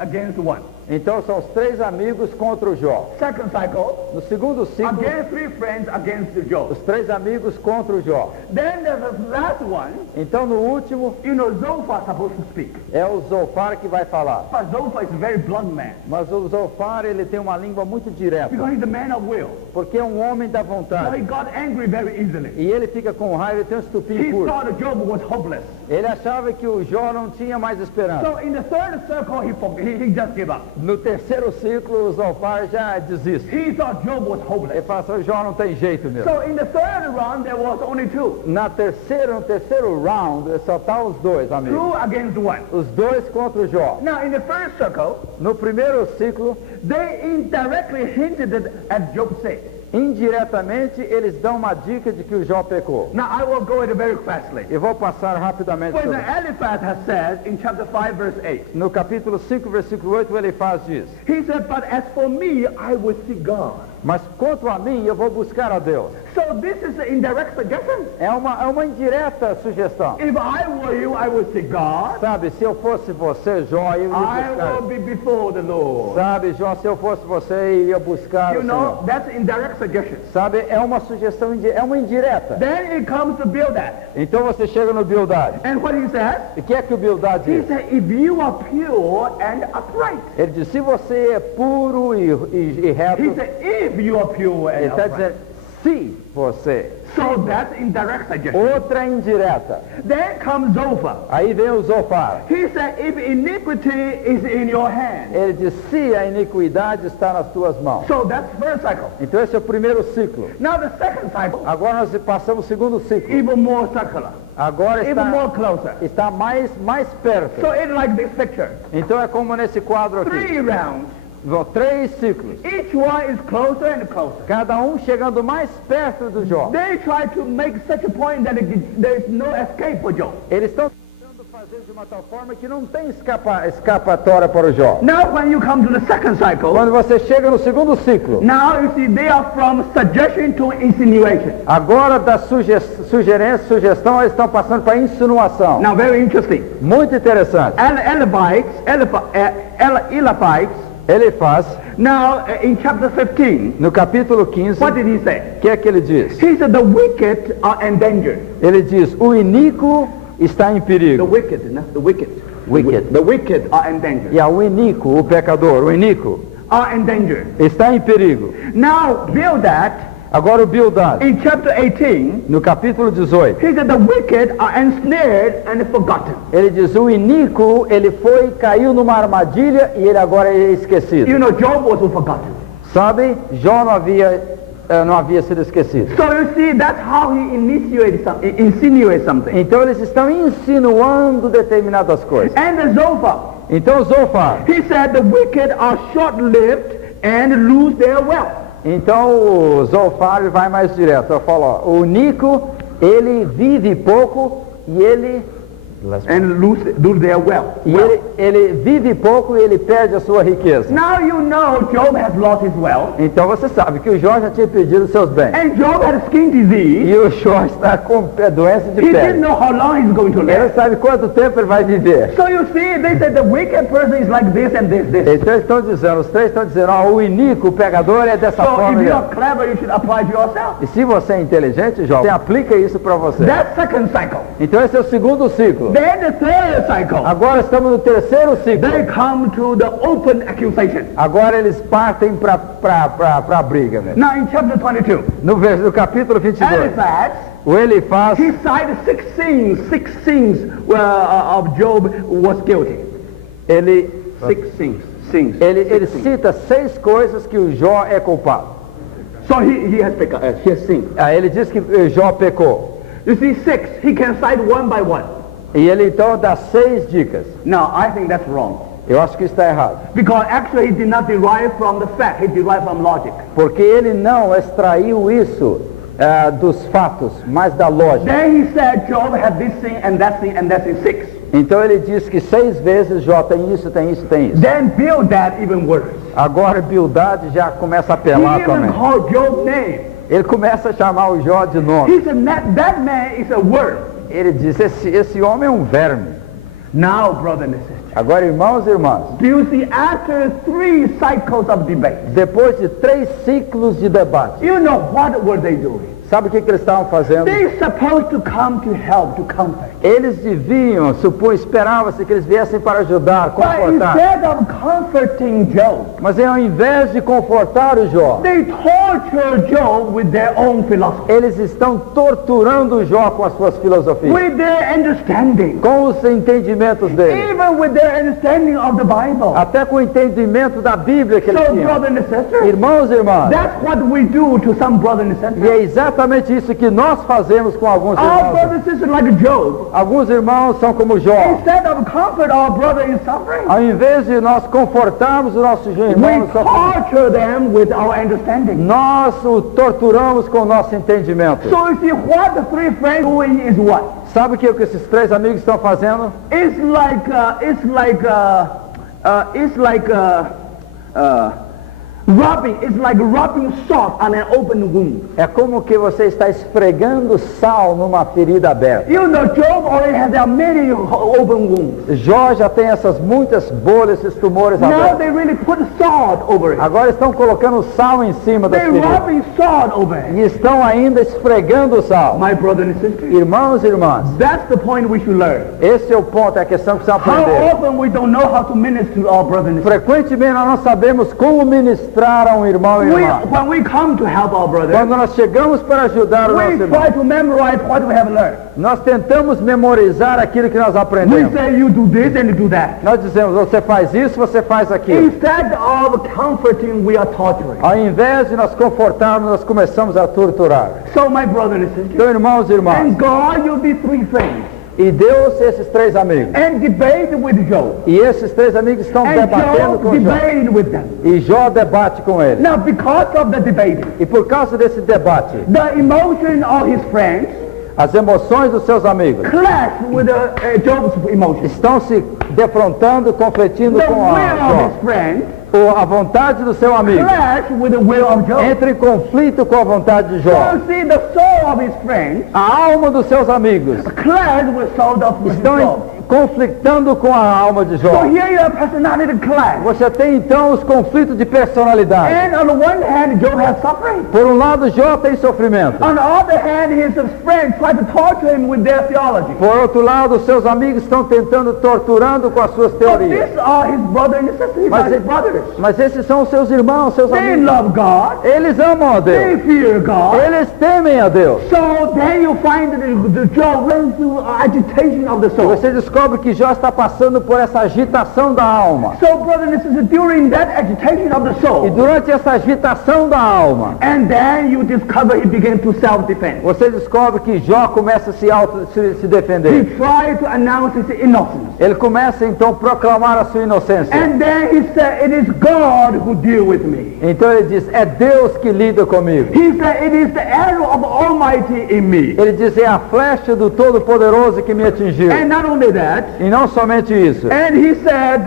against one. Então são os 3 amigos contra o Jó. Second cycle, No segundo ciclo, against 3 friends against the Job. os 3 amigos contra o Jó. Then there's the last one. Então no último You know, Zophar is supposed to speak. é o Zofar que vai falar. But Zophar is a very blunt man. Mas o Zofar, ele tem uma língua muito direta, Because he's a man of will. porque é um homem da So he vontade. got angry very easily. E ele fica com raiva, ele tem um estupim He curto. thought that Job was hopeless. Ele achava que o Jó não tinha mais esperança. So in the third circle, he just gave up. No terceiro ciclo, o Zofar já desiste. He thought Job was Ele hopeless. fala assim, o Jó não tem jeito mesmo. So in the third round, there was only 2. No terceiro round, só tá os dois amigos. 2 against 1. Os dois contra o Jó. Now in the first circle, No primeiro ciclo, they indirectly hinted at Job's sin. indiretamente, eles dão uma dica de que o Jó pecou. Now I will go into very fastly. Eu vou passar rapidamente For sobre the Eliphaz has said in chapter 5 verse 8, No capítulo 5, versículo 8, ele faz diz: he said, but as for me, I will seek God. Mas quanto a mim, eu vou buscar a Deus. So this is an indirect suggestion. É uma indireta sugestão. If I were you, I would seek God. Sabe, se eu fosse você, Jó, eu iria I buscar. will be before the Lord. Sabe, Jó, se eu fosse você, eu iria buscar You o know, Senhor. that's indirect suggestion. Sabe, é uma sugestão, é uma indireta. Then it comes to Bildad. Então você chega no Bildad. And what he says? E o que é que o Bildad He diz? said, if you are pure and upright. Ele diz, se você é puro e reto, He said, if you are pure ele and está upright. dizendo, se você. So that's indirect suggestion. Outra indireta. Then comes Zophar. Aí vem o Zofar. He said, if iniquity is in your hand. Ele diz, se a iniquidade está nas tuas mãos. So that's first cycle. Então esse é o primeiro ciclo. Now the second cycle, Agora nós passamos o segundo ciclo. even more circular, Agora even more está, closer. está mais perto. So it's like this picture. Então é como nesse quadro aqui. 3 rounds. Vão 3 ciclos. Each one is closer and closer. Cada um chegando mais perto do Jó. They try to make such a point that there is no escape for Job. Eles estão tentando fazer de uma tal forma que não tem escapatória para o Jó. Now when you come to the second cycle, Quando você chega no segundo ciclo, now you see they are from suggestion to insinuation. agora da sugestão, eles estão passando para insinuação. Now very interesting. Muito interessante. Elipites, Ele faz, now in chapter 15, no capítulo 15, what did he say? o que é que ele diz? He said the wicked are endangered. Ele diz, o iníquo está em The perigo. wicked, no? The wicked. Wicked. The wicked are endangered. E o iníquo, o pecador, o iníquo, Are endangered. está em perigo. Now Bildad, Agora o Bildad, in chapter 18, no capítulo 18, he said the wicked are ensnared and forgotten. ele diz, o iníquo, ele caiu numa armadilha e ele agora é esquecido. You know, Job was forgotten. Sabe, Jó não havia sido esquecido. So you see, that's how he insinuates something. Então eles estão insinuando determinadas coisas. And the Zophar, Então Zofar, he said the wicked are short-lived and lose their wealth. então o Zofar vai mais direto. Eu falo, ó, o Nico, ele vive pouco e ele And lose their wealth. E ele vive pouco e ele perde a sua riqueza. Now you know Job has lost his wealth. Então você sabe que o Jó já tinha perdido seus bens. And Job had skin disease. E o Jó está com doença de He didn't pele. know how long he's going to Ele live. não sabe quanto tempo ele vai viver. So you see, they said the wicked person is like this and this. Então eles estão dizendo, os três estão dizendo, ó, o iníquo, o pecador é dessa So forma. if you're clever, you should apply to yourself. E se você é inteligente, Jó, você aplica isso para você. That's second cycle. Então esse é o segundo ciclo. Then the third cycle. Agora estamos no terceiro ciclo. They come to the open accusation. Agora eles partem para a briga, né? Now in chapter 22, No capítulo 22, Eliphaz, o Elifaz, he cited six sins of Job was guilty. ele Six sins. cita 6 coisas que o Jó é culpado. So he has sinned. Aí ele diz que Jó pecou. You see, 6, he can cite one by one. E ele então dá 6 dicas. Now, I think that's wrong. Eu acho que está errado. Because actually he did not derive from the fact, he derived from logic. Porque ele não extraiu isso dos fatos, mas da lógica. Then he said Job had this sin and that sin and that sin 6. Então ele diz que 6 vezes Jó tem isso, tem isso, tem isso. Then Bildad even worse. Agora Bildad já começa a He apelar even também. called Job's name. Ele começa a chamar o Jó de nome. He said that man is a worm. Ele diz, esse homem é um verme. Now, brother and sister, Agora, irmãos e irmãs, do you see, after 3 cycles of debate, depois de 3 ciclos de debate, you know what were they doing? sabe o que eles estavam fazendo? They're supposed to come to help, to comfort. Eles deviam, esperava-se que eles viessem para ajudar, But confortar. instead of comforting Job, Mas ao invés de confortar o Jó, they torture Job with their own philosophy, eles estão torturando o Jó com as suas filosofias, with their understanding, com os entendimentos dele, even with their understanding of the Bible. até com o entendimento da Bíblia que eles So, tinham. brother and sister, Irmãos e irmãs, that's what we do to some brother and e sister. é exatamente isso que nós fazemos com alguns Our irmãos. brother and sister like Job. Alguns irmãos são como Jó. Instead of comfort our brother in suffering, Ao invés de nós confortarmos o nosso irmão, we torture them with our understanding. nós o torturamos com o nosso entendimento. So you see, what the 3 friends doing is what? Sabe o que esses 3 amigos estão fazendo? It's rubbing salt on an open wound. É como que você está esfregando sal numa ferida aberta. You know, Job already has many open wounds. Jó já tem essas muitas bolhas, esses tumores Now abertos. they really put salt over it. Agora estão colocando sal em cima das They're feridas. rubbing salt over it. E estão ainda esfregando o sal. My brother and sister, Irmãos e irmãs, that's the point we should learn. esse é o ponto, é a questão que precisamos How aprender. often we don't know how to minister to our brother and sister. Frequentemente nós não sabemos como ministrar ministrar a um irmão e irmã. When we come to help our brother, Quando nós chegamos para ajudar o nosso we irmão, try to memorize what we have learned. nós tentamos memorizar aquilo que nós We aprendemos. say you do this and you do that. Nós dizemos, você faz isso, você faz aquilo. Instead of comforting, we are torturing. Ao invés de nós confortarmos, nós começamos a torturar. So my brother and sister, Então, irmãos e irmãs, and God, you'll be three friends. e Deus, esses três amigos. And debate with Job. E esses três amigos estão And debatendo Job com Jó. debate with them. E Jó debate com ele. Now, because of the debate, E por causa desse debate, the emotion of his friends as emoções dos seus amigos clash with Job's emotions. estão se defrontando, conflitindo The com will a of Jó. his friend A vontade do seu amigo clash with the will of Job. entra em conflito com a vontade de So Jó. you see, the soul of his friend A alma dos seus amigos clash with soul of his estão Job. conflitando com a alma de So Jó. here you have personality clash. Você tem então os conflitos de personalidade. And on the one hand, Job has suffering. Por um lado, Jó tem sofrimento. On the other hand, his friends try to torture him with their theology. Por outro lado, seus amigos estão tentando, torturando com as suas But teorias. these are his brothers and sisters. These are his brothers. Mas esses são os seus irmãos, seus They amigos. love God. Eles amam a They Deus. fear God. Eles temem a Deus. So then you find that the Job runs through agitation of the soul. Você descobre que Jó está passando por essa agitação da alma. So, brother and sister, during that agitation of the E soul, durante essa agitação da alma, and then you discover he began to self-defend. você descobre que Jó começa a se He defender. tried to announce his innocence. Ele começa então a proclamar a sua inocência. And then he said, it is God who deal with me. Então ele diz, é Deus que lida comigo. He said, it is the arrow of Almighty in me. Ele diz, é a flecha do Todo-Poderoso que me atingiu. And not only that, E não somente isso. and he said,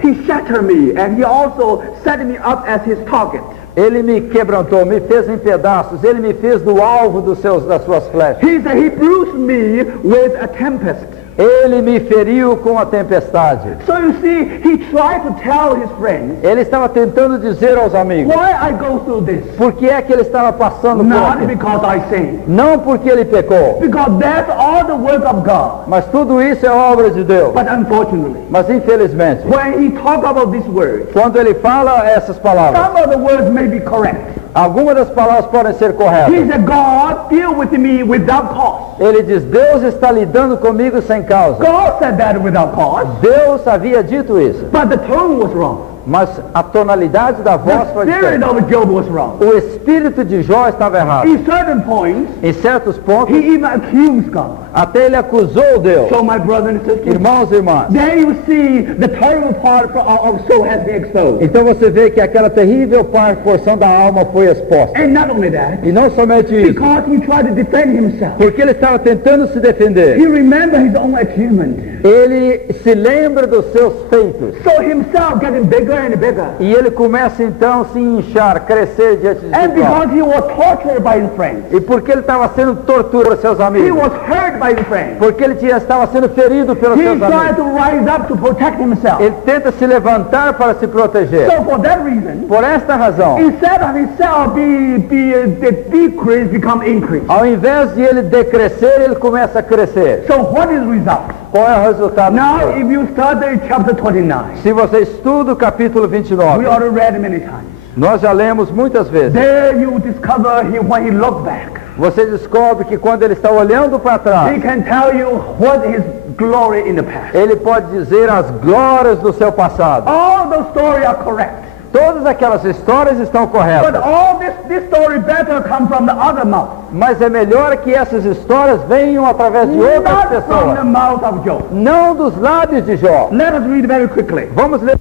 he shattered me, and he also set me up as his target. Ele me quebrantou, me fez em pedaços. Ele me fez do alvo das suas flechas. He said, he bruised me with a tempest. Ele me feriu com a tempestade. So you see, he tried to tell his friends, Ele estava tentando dizer aos amigos, why I go through this? por que é que ele estava passando por Not aquilo? because I sinned. Não porque ele pecou, Because that's all the work of God. mas tudo isso é obra de Deus. But unfortunately, Mas infelizmente, when he talk about these words, quando ele fala essas palavras, some of the words may be correct. algumas das palavras podem ser He corretas. said, God, deal with me without cause. Ele diz, Deus está lidando comigo sem causa. God said that without cause, Deus havia dito isso, but the tone was wrong. mas a tonalidade da voz The foi spirit diferente. of Job was wrong. O espírito de Jó estava errado. In certain points, Em certos pontos, he even accused God. até ele acusou Deus. So my brother and sister, Irmãos e irmãs, then you see the terrible part of soul has been exposed. então você vê que aquela terrível porção da alma foi exposta. And not only that, E não somente isso, because he tried to defend himself. porque ele estava tentando se He defender. remembered his own achievement. Ele se lembra dos seus feitos. So himself getting bigger and bigger. E ele começa então a se inchar, crescer diante de And si próprio. because he was tortured by his friends. E porque ele estava sendo torturado por seus He amigos. was hurt by his friends. Porque ele estava sendo ferido pelos He seus tried amigos. to rise up to protect himself. Ele tenta se levantar para se proteger. So for that reason, Por esta razão, instead of himself the decrease become increase. ao invés de ele decrescer, ele começa a crescer. So what is the result? Qual é o resultado Now disso? if you study chapter 29, Se você estuda o capítulo we 29, already read many times. nós já lemos muitas vezes. There you discover when he looked back, Você descobre que quando ele está olhando para he trás, can tell you what his glory in the past. ele pode dizer as glórias do seu passado. All those stories are correct. Todas aquelas histórias estão But corretas. all this story better come from the other mouth. Mas é melhor que essas histórias venham através de outras Not from the pessoas. mouth of Job. Não dos lábios de Jó. Let us read very quickly. Vamos ler.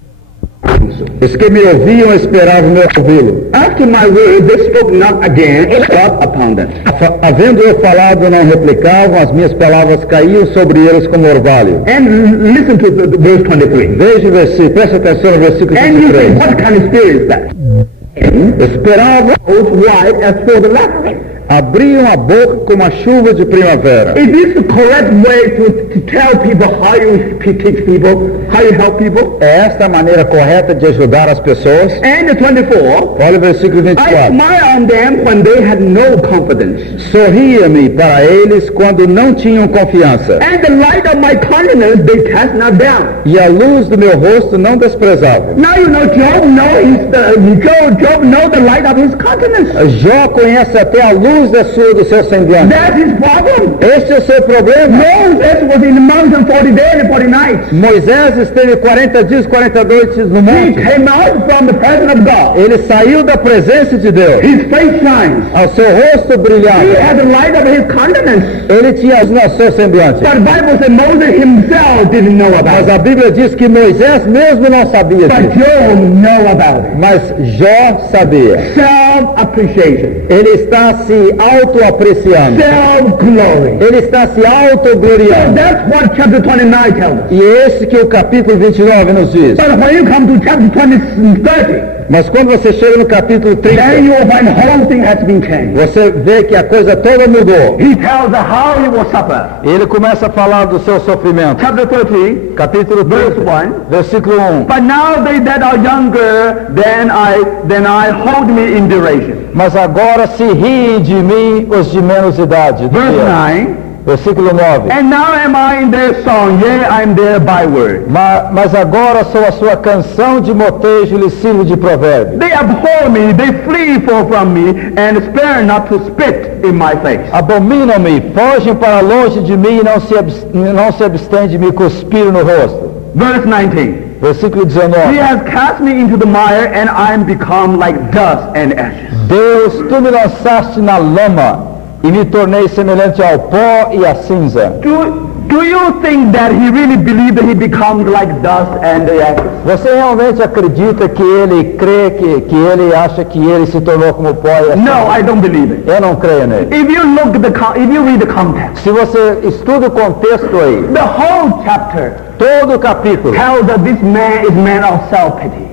Os que me ouviam esperavam meu ouvi-lo. After my word, they spoke not again, but upon them. Havendo eu falado, não replicavam, as minhas palavras caíam sobre eles como orvalho. And listen to the verse 23. Veja o versículo, preste atenção no versículo And you say, 23. what kind of spirit is that? Esperavam Both white as for the left. abriam a boca como a chuva de primavera. Is this the correct way to tell people how you teach people, how you help people? É esta a maneira correta de ajudar as pessoas? And 24, Olha o versículo I 24. smile on them when they had no confidence. Sorria-me para eles quando não tinham confiança, And the light of my countenance they cast not down. e a luz do meu rosto não desprezavam. Now you know Job know the light of his countenance. Jó conhece até a luz do seu semblante. That's his problem. Este é o seu problema. Moses was in the mountain 40 days and 40 nights. Moisés esteve 40 dias, 40 noites no He monte. came out from the presence of God. Ele saiu da presença de Deus. His face shines. Ao seu rosto He brilhava. had the light of his countenance. Ele tinha a luz no seu semblante. But the Bible said Moses himself didn't know about Mas it. a Bíblia diz que Moisés mesmo não sabia But disso. Job know about it. Mas Jó sabia. Self-appreciation. Ele está se auto-apreciando. Self-glory. Ele está se So auto-gloriando. that's what chapter 29 tells us. E é esse que o capítulo 29 nos diz. But when you come to chapter 30, Mas quando você chega no capítulo 30, then you will find the whole thing has been changed. você vê que a coisa toda mudou. He tells us how he will suffer. Ele começa a falar do seu sofrimento. Chapter 30, Capítulo verse 30, 1. versículo 1. But now they that are younger than I hold me in derision. Mas agora se riem de mim os de menos idade. do Verse que eu. 9. Versículo 9. And now am I in their song, yea, I am their byword. Mas agora sou a sua canção de motejo, lhe sirvo de provérbio. They abhor me, they flee from me, and spare not to spit in my face. Abominam-me, fogem para longe de mim e não se abstêm de me cuspir no rosto. Verse 19. Versículo He 19. has cast me into the mire, and I am become like dust and ashes. Deus, tu me lançaste na lama e me tornei semelhante ao pó e à cinza. Do you think that he really believed that he becomes like dust and ashes? Você realmente acredita que ele crê, que ele acha que ele se tornou como pó e a cinza? No, I don't believe it. Eu não creio nele. If you look at if you read the context, Se você estuda o contexto aí, the whole chapter todo o capítulo, tells that this man is man of self-pity.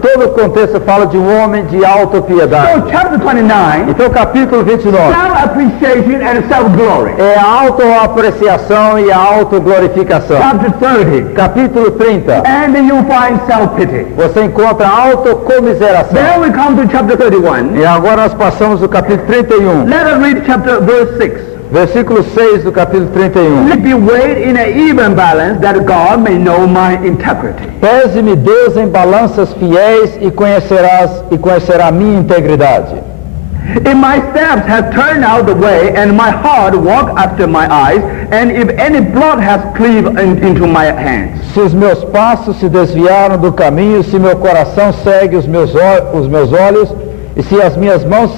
todo o contexto fala de um homem de autopiedade. So chapter 29, Então capítulo 29 self-appreciation and self-glory. é a autoapreciação e a autoglorificação. Chapter 30, Capítulo 30, and then you find self-pity. você encontra autocomiseração. Then we come to chapter 31. E agora nós passamos do capítulo 31, Let us read verse 6. versículo 6 do capítulo 31. Let be weighed in an even balance, that God may know my integrity. Pese-me Deus em balanças fiéis e conhecerá a minha integridade. If my steps have turned out the way, and my heart walk after my eyes, and if any blood has cleaved into my hands. Se os meus passos se desviaram do caminho, se meu coração segue os meus olhos, e se as minhas mãos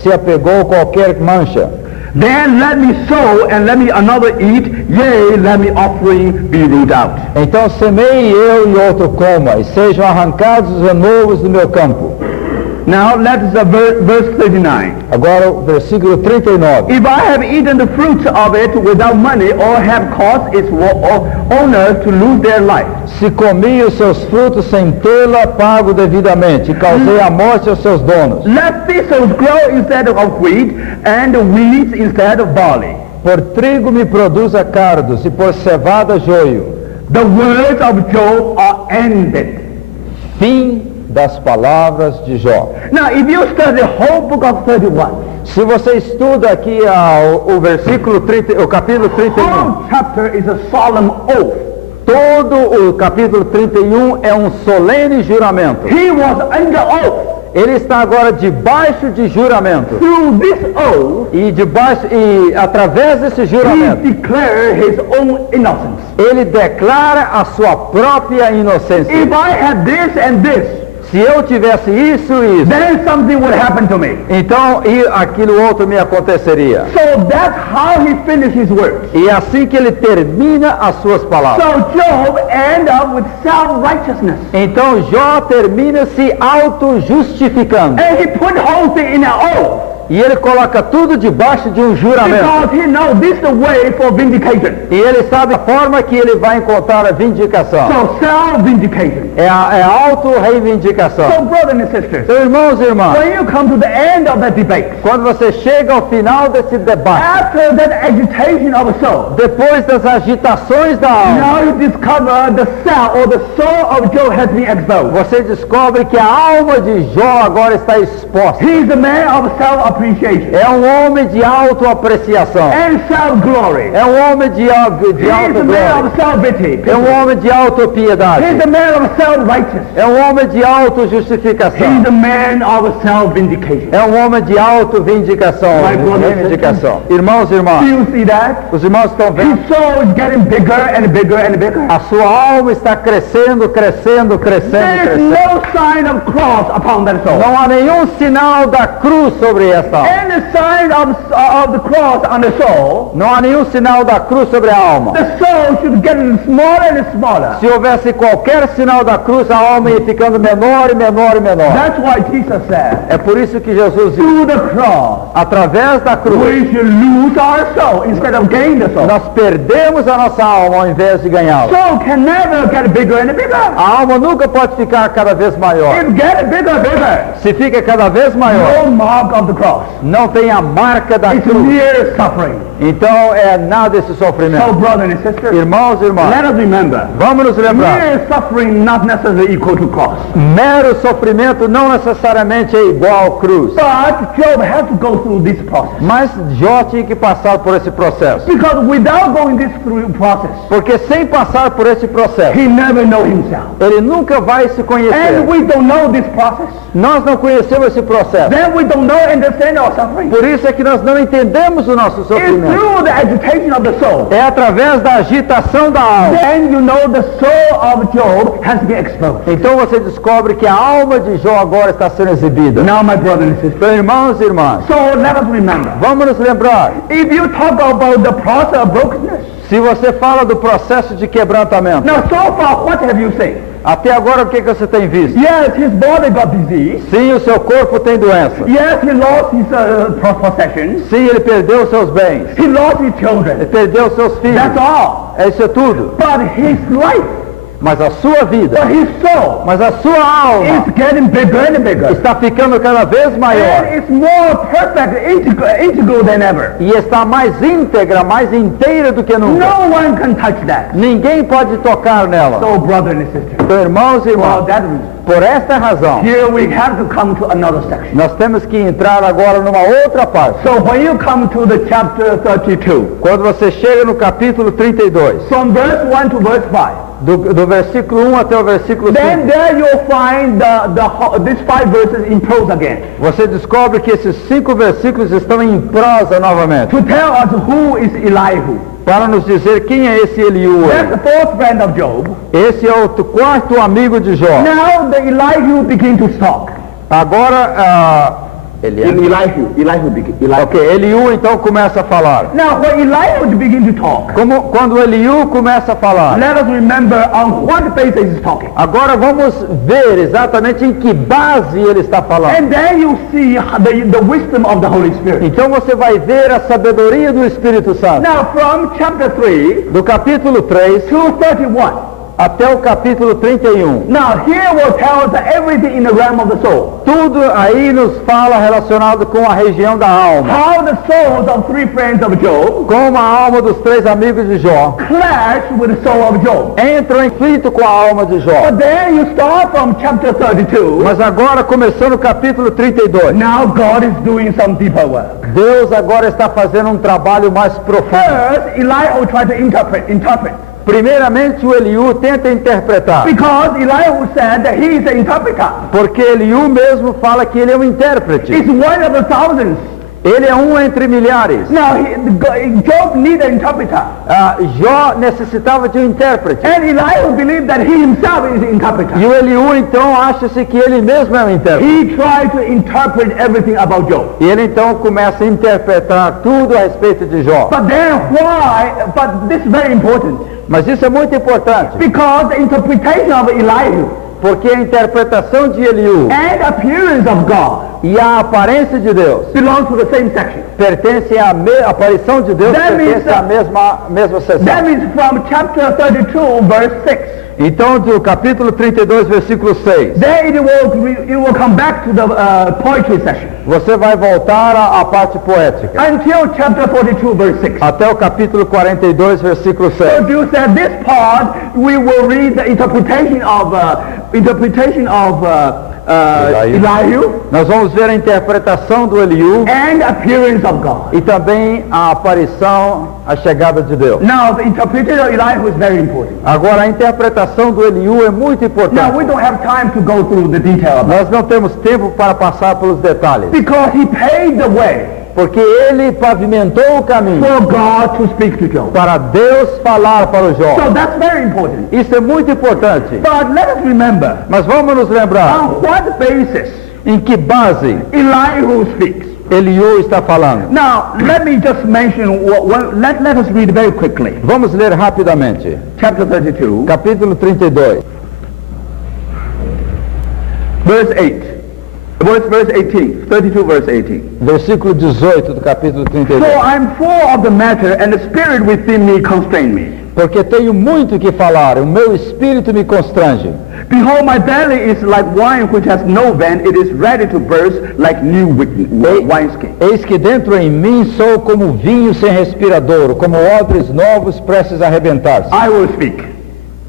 se apegou qualquer mancha, Then let me sow, and let me another eat, yea, let me offering be rooted out. então semeie eu e outro coma, e sejam arrancados os renovos do meu campo. Now let's verse 39. Agora o versículo 39. If I have eaten the fruits of it without money, or have caused its owners to lose their life. Se comi os seus frutos sem tê-la pago devidamente, e causei a morte aos seus donos. Let thistles grow instead of wheat, and weeds instead of barley. Por trigo me produza cardos, e por cevada joio. The words of Job are ended. Fim das palavras de Jó. Now, if you study the whole book of 31, Se você estuda aqui o versículo 30, o capítulo 31, whole chapter is a solemn oath. todo o capítulo 31 é um solene juramento. He was under oath. Ele está agora debaixo de juramento. Through this oath, E através desse he juramento, declared his own innocence. ele declara a sua própria inocência. If I had this and this, Se eu tivesse isso e isso, then something would happen to me. então aquilo outro me aconteceria. So that's how he finished his words. E é assim que ele termina as suas palavras. So Job ended up with self-righteousness. Então Jó termina se auto-justificando. And he put the whole thing in an oath. E ele coloca tudo debaixo de um juramento. Because he knows this is the way for vindication. E ele sabe a forma que ele vai encontrar a vindicação. So self-vindication. É a auto-reivindicação. So brothers and sisters, Então, irmãos e irmãs, when you come to the end of that debate, quando você chega ao final desse debate, after that agitation of the soul, depois das agitações da alma, now you discover the cell or the soul of Job has been exposed. você descobre que a alma de Jó agora está exposta. He is a man of self-appreciation É um homem de autoapreciação. and self-glory. É um homem de He is a autoglória. man of self-pity. É um homem de He autopiedade. is a man of self-righteous. É um homem de He autojustificação. is a man of self-vindication. É um homem de autovindicação. My brother and Reivindicação. Irmãos e Do irmãs, you see that? os irmãos estão His vendo? soul is getting bigger and bigger and bigger. A sua alma está crescendo, crescendo, crescendo, There is crescendo. no sign of cross upon that soul. Não há nenhum sinal da cruz sobre esta alma. And the sign of the cross on the soul, Não há nenhum sinal da cruz sobre a alma. the soul should get smaller and smaller. Se houvesse qualquer sinal da cruz, a alma ia ficando menor e menor e menor. That's why Jesus said, É por isso que Jesus disse, through the cross, através da cruz, we should lose our soul instead of gain the soul. nós perdemos a nossa alma ao invés de ganhá-la. Soul can never get bigger and bigger. A alma nunca pode ficar cada vez maior. It gets bigger and bigger. Se fica cada vez maior, No mark of the cross. não tem a marca da It's cruz. mere suffering. Então é nada esse So sofrimento. brothers and sisters, Irmãos e irmãs, let us remember, vamos nos lembrar. mere suffering not necessarily equal to cross. Mero sofrimento não necessariamente é igual à cruz. But Job had to go through this process. Mas Jó tinha que passar por esse processo. Because without going this through process, Porque sem passar por esse processo, he never know himself. ele nunca vai se conhecer. And we don't know this process. Nós não conhecemos esse processo. Then we don't know and understand our suffering. Por isso é que nós não entendemos o nosso It's sofrimento. through the agitation of the soul. É através da agitação da alma. Then you know the soul of Job has been exposed. Então você descobre que a alma de Jó agora está sendo exibida. Now my brothers and sisters. Então, irmãos e irmãs, So let us remember. vamos nos lembrar. If you talk about the process of brokenness, Se você fala do processo de quebrantamento, now so far what have you seen? até agora o que você tem visto? Yes, his body got disease. Sim, o seu corpo tem doença. Yes, he lost his possessions. Sim, ele perdeu seus bens. He lost his children. Ele perdeu seus filhos. That's all. Isso é tudo. But his life, Mas a sua vida, but his soul mas a sua alma is getting bigger and bigger. está ficando cada vez maior. And it's more perfect, integral than ever. E está mais íntegra, mais inteira do que nunca. No one can touch that. Ninguém pode tocar nela. So, brothers and sisters, Então, irmãos e for irmãs, that reason, por esta razão, here we have to come to another section. nós temos que entrar agora numa outra parte. So when you come to the chapter 32, Quando você chega no capítulo 32, from verse 1 to verse 5, do versículo 1 até o versículo 5, then there you'll find these 5 verses in prose again. você descobre que esses 5 versículos estão em prosa novamente, To tell us who is Elihu. para nos dizer quem é esse Eliú. That's the fourth friend of Job. Esse é o quarto amigo de Jó. Now the Elihu begin to talk. Agora, Elihu begin. ok, Eliú então começa a falar. Now when Elihu begin to talk, Quando Eliú começa a falar, let us remember on what basis he's talking. agora vamos ver exatamente em que base ele está falando. And then you see the wisdom of the Holy Spirit. Então você vai ver a sabedoria do Espírito Santo. Now from chapter 3 Do capítulo 3 to 31. até o capítulo 31. Now here will tell us everything in the realm of the soul. Tudo aí nos fala relacionado com a região da alma. How the souls of 3 friends of Job Como a alma dos 3 amigos de Jó clash with the soul of Job. entram em conflito com a alma de Jó. But then you start from chapter 32. Mas agora, começando o capítulo 32, Now God is doing some deeper work. Deus agora está fazendo um trabalho mais profundo. First, Elihu tried to interpret. Primeiramente, o Eliú tenta interpretar, Because Elihu said that he is an interpreter. porque Eliú mesmo fala que ele é um intérprete. He's one of the thousands. Ele é um entre milhares. Now, Job needed an interpreter. Jó necessitava de um intérprete. And Elihu believed that he himself is an interpreter. E o Eliú então acha-se que ele mesmo é um intérprete. He tried to interpret everything about Job. E ele então começa a interpretar tudo a respeito de Jó. But then why, but this is very important. Mas isso é muito importante, Because the interpretation of Elihu Porque a interpretação de Eliú and appearance of God e a aparência de Deus belong to the same section. pertencem à aparição de Deus That means pertence à mesma That seção. means from chapter 32, verse 6. Então, do capítulo 32, versículo 6, Then it will come back to the poetry section. você vai voltar à parte poética. Until chapter 42, verse 6. Até o capítulo 42, versículo 6. So Jews said this part we will read the interpretation of Elihu Nós vamos ver a interpretação do Eliú and appearance of God. e também a aparição, a chegada de Deus. Now the interpretation of Elihu is very important. Agora, a interpretação do Eliú é muito Now importante. we don't have time to go through the detail of it Nós não temos tempo para passar pelos detalhes, because he paved the way porque ele pavimentou o caminho for God to speak to Job. para Deus falar para o Jó. So that's very important. Isso é muito importante. But let us remember Mas vamos nos lembrar on what basis em que base Elihu speaks. Eliú está falando. Now, let me just mention, let us read very quickly. Vamos ler rapidamente. Chapter 32, Capítulo 32, verse 8. Verse 18, 32 verse 18. versículo 18 do capítulo So 32. I'm full of the matter, and the spirit within me constrain me. Porque tenho muito que falar, o meu espírito me constrange. Behold, my belly is like wine which has no vent, it is ready to burst like new wineskin. Eis que dentro em mim sou como vinho sem respiradouro, como odres novos prestes a arrebentar-se. I will speak.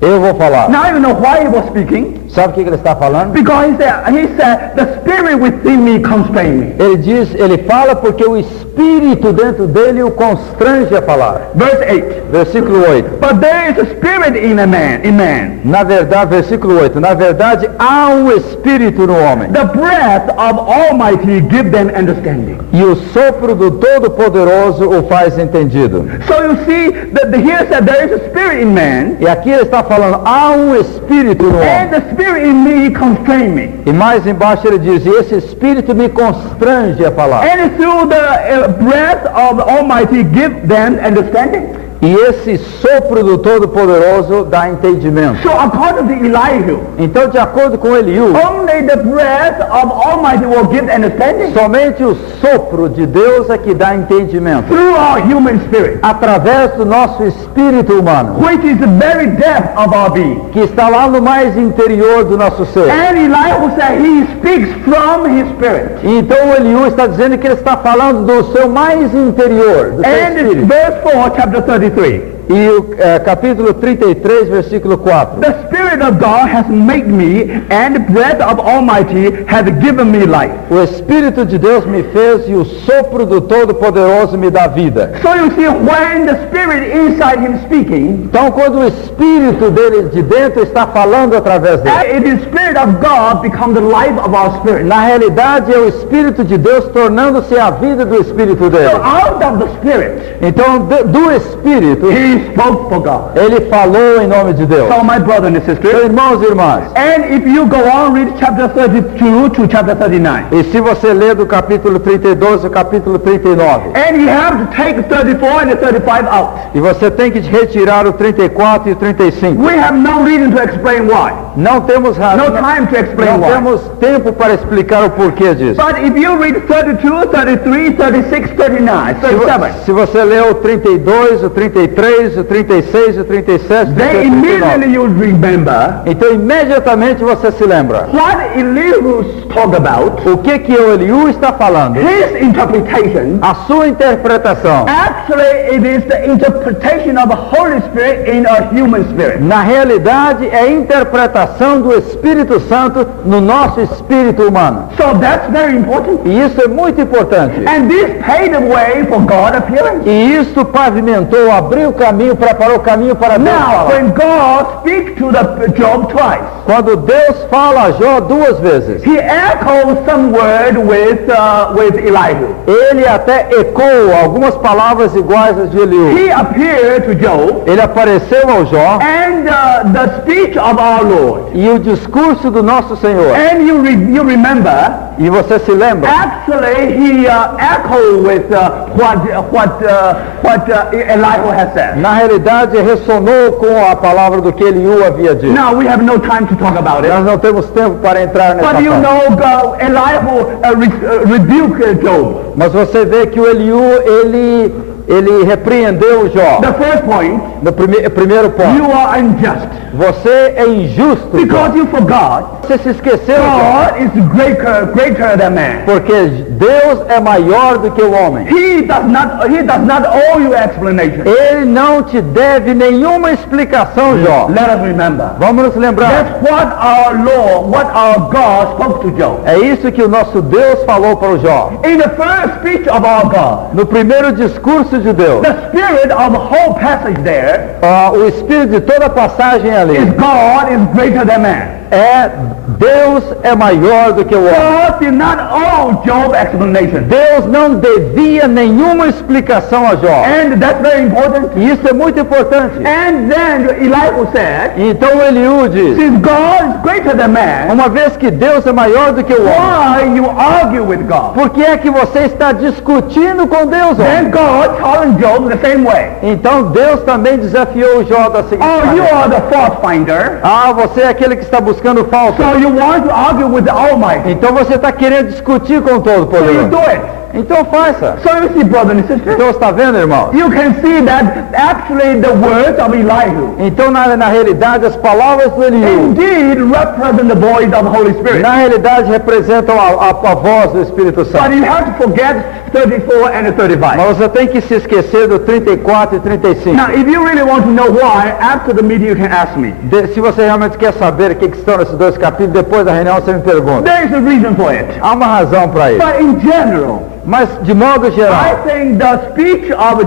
Eu vou falar. Now you know why he was speaking? Sabe o que ele está falando? Because he said, the spirit within me constrain me. Ele fala porque o espírito dentro dele o constrange a falar. Verse 8. Versículo 8. But there is a spirit in man. Na verdade, versículo 8. Na verdade, há um espírito no homem. The breath of Almighty give them understanding. E o sopro do Todo-Poderoso o faz entendido. So you see, here said there is a spirit in man, E aqui ele está falando, há um espírito no and homem. the spirit in me constrain me. E mais embaixo ele diz, e esse espírito me constrange a falar. And through the breath of Almighty give them understanding. E esse sopro do Todo-Poderoso dá entendimento. So according to Elihu, Então, de acordo com Eliú, only the breath of Almighty will give understanding somente o sopro de Deus é que dá entendimento. through our human spirit, Através do nosso espírito humano, which is the very depth of our being. que está lá no mais interior do nosso ser. And Elihu said he speaks from his spirit. E então o Eliú está dizendo que ele está falando do seu mais interior, do seu And it's espírito. verse 4, chapter 33. E o capítulo 33, versículo 4. The Spirit of God has made me, and the breath of Almighty has given me life. O Espírito de Deus me fez e o sopro do Todo-Poderoso me dá vida. So you see, when the Spirit inside him speaking, Então, quando o Espírito dele de dentro está falando através dele, it is Spirit of God become the life of our spirit. na realidade é o Espírito de Deus tornando-se a vida do Espírito dele. So out of the Spirit, Então, do Espírito, he spoke for God. ele falou em nome de Deus. So my brother and Meus sister, irmãos e irmãs, and if you go on, read chapter 32 to chapter 39. e se você ler do capítulo 32 ao capítulo 39, And you have to take 34 and the 35 out. e você tem que retirar o 34 e o 35. We have no reason to explain why. Não temos No razão, time to explain não why. temos tempo para explicar o porquê disso. But if you read 32, 33, 36, 39, 37, Se você ler o 32, o 33, o 36, o 37, o then 39, immediately you remember então imediatamente você se lembra. what Elihu talked about, O que o Eliú está falando? his interpretation. A sua interpretação. Actually, it is the interpretation of the Holy Spirit in a human spirit. Na realidade, é a interpretação do Espírito Santo no nosso espírito humano. So that's very important. E isso é muito importante. And this paved the way for God appearing. E isso pavimentou, abriu o caminho, preparou o caminho para Deus Now, falar. when God speaks to the Job twice, Quando Deus fala a Jó duas vezes, he echoes some word with Elihu. ele até ecoou algumas palavras iguais às de Eliú. He appeared to Job, Ele apareceu ao Jó and the speech of our Lord. e o discurso do nosso Senhor. And you remember E você se lembra? Actually, he echoed with what Elihu has said. Na realidade, ressonou com a palavra do que Eliú havia dito. Now, we have no time to talk about it. Nós não temos tempo para entrar nessa But you parte. know, Elihu rebuked Job. Mas você vê que o Eliú, ele repreendeu Jó. The first point, No primeiro ponto. you are unjust. Você é injusto, Jó. Because you forgot, Você se esqueceu, Jó. God is greater than man. Porque Deus é maior do que o homem. He does not owe you explanation. Ele não te deve nenhuma explicação, Jó. Let us remember. Vamos nos lembrar. That's what our God spoke to Job. É isso que o nosso Deus falou para o Jó. In the first speech of our God, No primeiro discurso de Deus, the spirit of the whole passage there o espírito de toda a passagem ali is God is greater than man. Deus é maior do que o homem. God did not owe Job explanation. Deus não devia nenhuma explicação a Jó. And that's very important. E isso é muito importante. And then Elihu said, Então Eliú diz, since God is greater than man, uma vez que Deus é maior do que o homem, why you argue with God? por que é que você está discutindo com Deus, Then homem? God challenged Job the same way. Então Deus também desafiou Jó da seguinte Oh, you maneira. are the fault finder. Você é aquele que está buscando falta. So you want to argue with the Almighty. Então você está querendo discutir com o So you Todo-Poderoso. do it. Então faça. So you see, brother and sister, Então está vendo, irmão? you can see that actually the words of Elihu Então na realidade as palavras do Eliú, indeed represent the voice of the Holy Spirit. na realidade representam a voz do Espírito But Santo. you have to forget 34 and 35. Mas você tem que se esquecer do 34 e 35. Now, if you really want to know why, after the meeting you can ask me. Se você realmente quer saber o que estão nesses dois capítulos, depois da reunião você me pergunta. There is a reason for it. Há uma razão para isso. But in general, Mas de modo I geral, think the speech of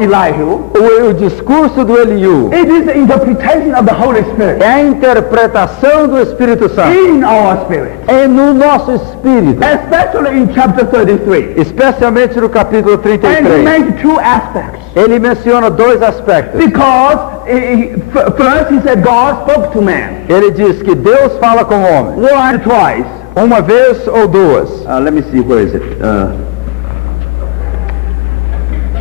Elihu, o discurso do Eliú it is the interpretation of the Holy Spirit é a interpretação do Espírito Santo in our spirit. no nosso espírito, Especially in chapter 33. especialmente no capítulo And he 33. makes two aspects. Ele menciona dois aspectos. Because first he said God spoke to man. Ele diz que Deus fala com o homem, Once, twice. uma vez ou duas. Let me see, where is it?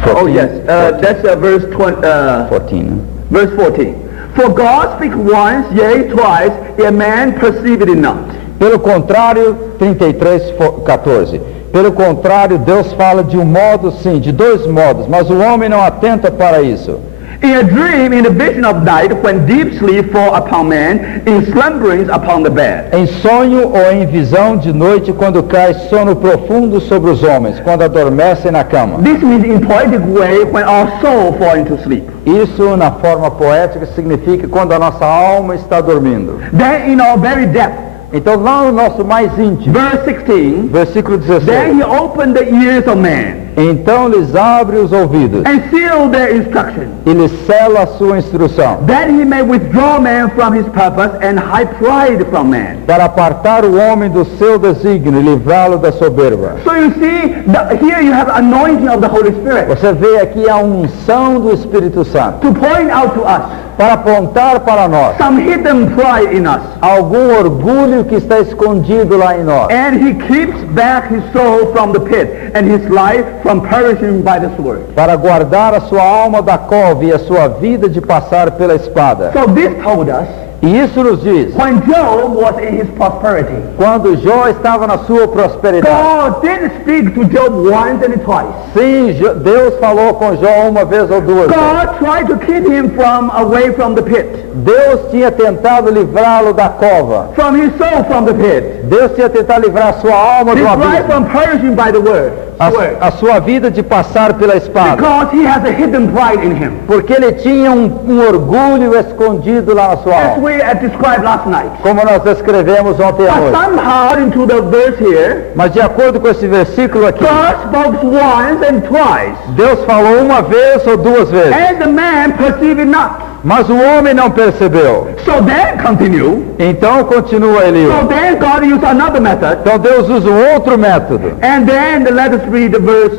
Oh yes, that's verse 20, 14. verse 14. For God speaks once, yea, twice, a man perceived it not. Pelo contrário, 33:14. Pelo contrário, Deus fala de um modo sim, de dois modos, mas o homem não atenta para isso. In a dream, in the vision of night, when deep sleep fall upon man, in slumberings upon the bed. Em sonho ou em visão de noite, quando cai sono profundo sobre os homens, quando adormecem na cama. This means in poetic way, when our soul fall into sleep. Isso, na forma poética, significa quando a nossa alma está dormindo. Then in our very depth. Então, lá no nosso mais íntimo, Verse 16. versículo Then 16. he opened the ears of man Então lhes abre os ouvidos and sealed their instruction, e lhes sela a sua instrução, that he may withdraw man from his purpose and hide pride from man. para apartar o homem do seu desígnio e livrá-lo da soberba. So you see, here you have anointing of the Holy Spirit Você vê aqui a unção do Espírito Santo to point out to us para apontar para nós some hidden pride in us. algum orgulho que está escondido lá em nós. And he keeps back his soul from the pit and his life from perishing by the sword. Para guardar a sua alma da cova e a sua vida de passar pela espada. So this told us, E isso nos diz, when Job was in his prosperity, quando Jó estava na sua prosperidade, God did speak to Job once and twice. sim, Deus falou com Jó uma vez ou duas vezes. God tried to keep him away from the pit, Deus tinha tentado livrá-lo da cova. from his soul from the pit, Deus tinha tentado livrar a sua alma his do life abismo. from perishing by the word. A sua vida de passar pela espada. Because he has a hidden pride in him. Porque ele tinha um orgulho escondido lá na sua As alma. we described last night. Como nós descrevemos ontem à But noite. somehow into the verse here, Mas de acordo com esse versículo aqui, God spoke once and twice, Deus falou uma vez ou duas vezes. and the man perceived it not. Mas o homem não percebeu. So then continue. Então continua Eliú. So then God used another method. Então Deus usa um outro método. And then let us read verse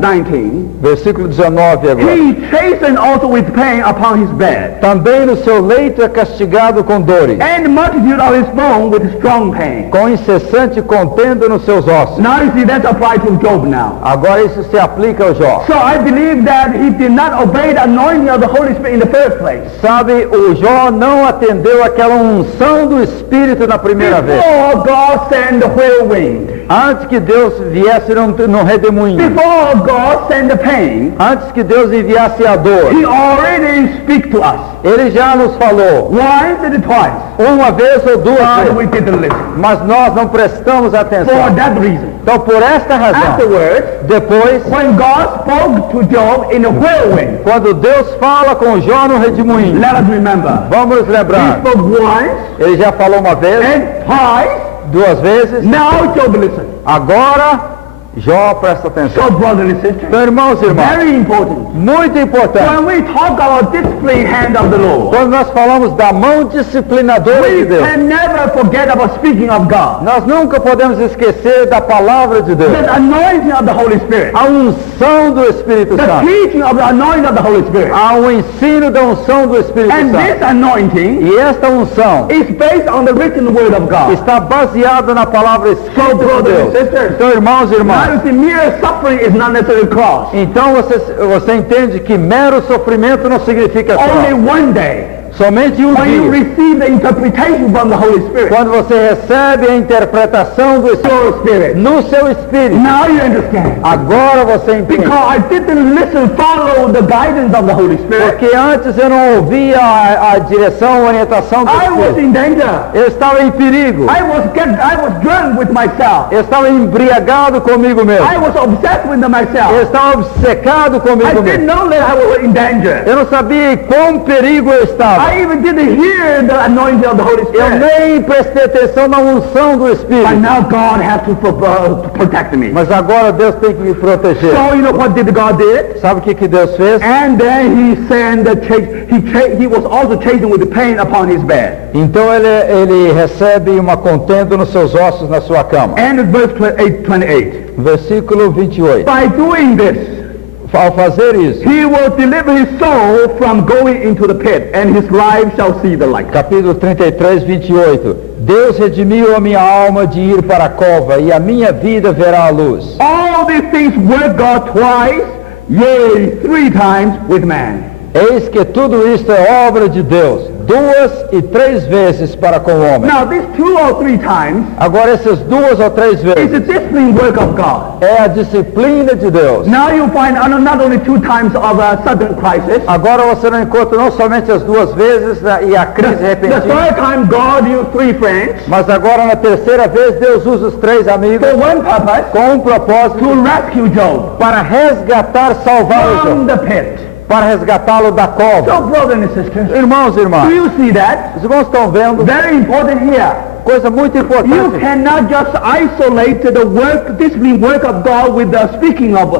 19. Versículo 19 agora. He chastened also with pain upon his bed, Também no seu leito é castigado com dores, and the multitude of his bone with strong pain. com incessante contenda nos seus ossos. Now you see that's applied to Job now. Agora isso se aplica ao Jó. So I believe that he did not obey the anointing of the Holy Spirit in the first place. Sabe, o Jó não atendeu aquela unção do Espírito na primeira vez. Before God sent the whirlwind, Antes que Deus viesse no redemoinho. before God sent the pain, Antes que Deus enviasse a dor. he already speak to us Ele já nos falou once and twice. uma vez ou duas But we vezes. didn't listen. Mas nós não prestamos For atenção. that reason. Então, por esta razão, Afterwards, depois, when God spoke to Job in a whirlwind, quando Deus fala com Jó no redemoinho, let us remember. vamos nos He lembrar. spoke once Ele já falou uma vez, and twice. duas vezes. Now Job listen. Agora, Jó presta atenção. So brothers and sisters, Então, irmãos e irmãs, very important. muito importante. When we talk about discipline hand of the Lord, Quando nós falamos da mão disciplinadora de we Deus, can never forget about speaking of God. nós nunca podemos esquecer da palavra de Deus. The anointing of the Holy Spirit. A unção do Espírito The Santo. teaching of the anointing of the Holy Spirit. Há um ensino da unção do Espírito And this Santo. anointing E esta unção is based on the written word of God. está baseada na palavra escrita de brothers and Deus. sisters, Então, irmãos e now irmãs, you see, mere suffering is not necessarily cross. então você entende que mero sofrimento não significa Only cruz. one day, Somente um when you dia, receive the interpretation from the Holy Spirit, quando você recebe a interpretação do Espírito your spirit, no seu espírito, now you understand. agora você entende. Because I didn't listen, follow the guidance of the Holy Spirit. Porque antes eu não ouvia a direção, a orientação do I was Espírito. in danger. Eu estava em perigo. I was drunk with myself. Eu estava embriagado comigo mesmo. I was obsessed with Eu myself. estava obcecado I comigo didn't mesmo. know that I was in danger. Eu não sabia em quão perigo eu estava. I even didn't hear the anointing of the Holy Eu Spirit. nem prestei atenção na unção do But Espírito. now God has to protect me. Mas agora Deus tem que me proteger. So you know what did God did? Sabe o que Deus fez? And then he sent the he was also chastened with the pain upon his bed. Então ele recebe uma contenda nos seus ossos na sua cama. And verse 28. Versículo 28. By doing this, Ao fazer isso, he will deliver his soul from going into the pit, and his life shall see the light. capítulo 33, 28. Deus redimiu a minha alma de ir para a cova, e a minha vida verá a luz. All these things work God twice, yea, 3 times with man. Eis que tudo isto é obra de Deus, 2 e 3 vezes para com o homem. Now, these 2 or 3 times Agora essas 2 ou 3 is the vezes discipline work of God. é a disciplina de Deus. Now you find not only 2 times of a sudden crisis. Agora você não encontra não somente as 2 vezes e a crise The repentina, third time God used 3 friends mas agora na terceira vez Deus usa os 3 amigos for one purpose, com um propósito to rescue Job para resgatar, salvar o from Jó, the pit. para resgatá-lo da cova. So, brothers and sisters, Irmãos e do irmãs, you see that? os irmãos estão vendo Very important here. coisa muito You importante. cannot just isolate the work, discipline work of God with the speaking of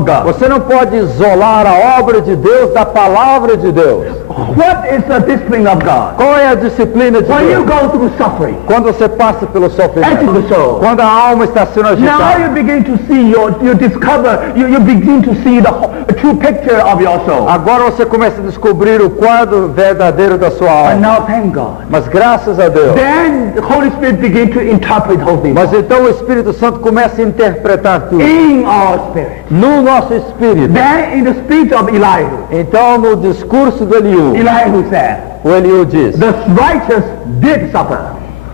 God. Você não pode isolar a obra de Deus da palavra de Deus. What is the discipline of God? Qual é a disciplina de When you Deus? go through suffering, Quando você passa pelo empty sofrimento, the soul. quando a alma está sendo Now you agitada, begin to see you begin to see the true picture of your soul. agora você começa a descobrir o quadro verdadeiro da sua And alma. now thank God. Mas graças a Deus. Then the Holy Spirit begin to interpret whole things Mas então o Espírito Santo começa a interpretar tudo in our spirit. no nosso espírito. Then in the speech of Elihu, Então no discurso do Eliú, Elihu said, o Eliú diz: the righteous did suffer.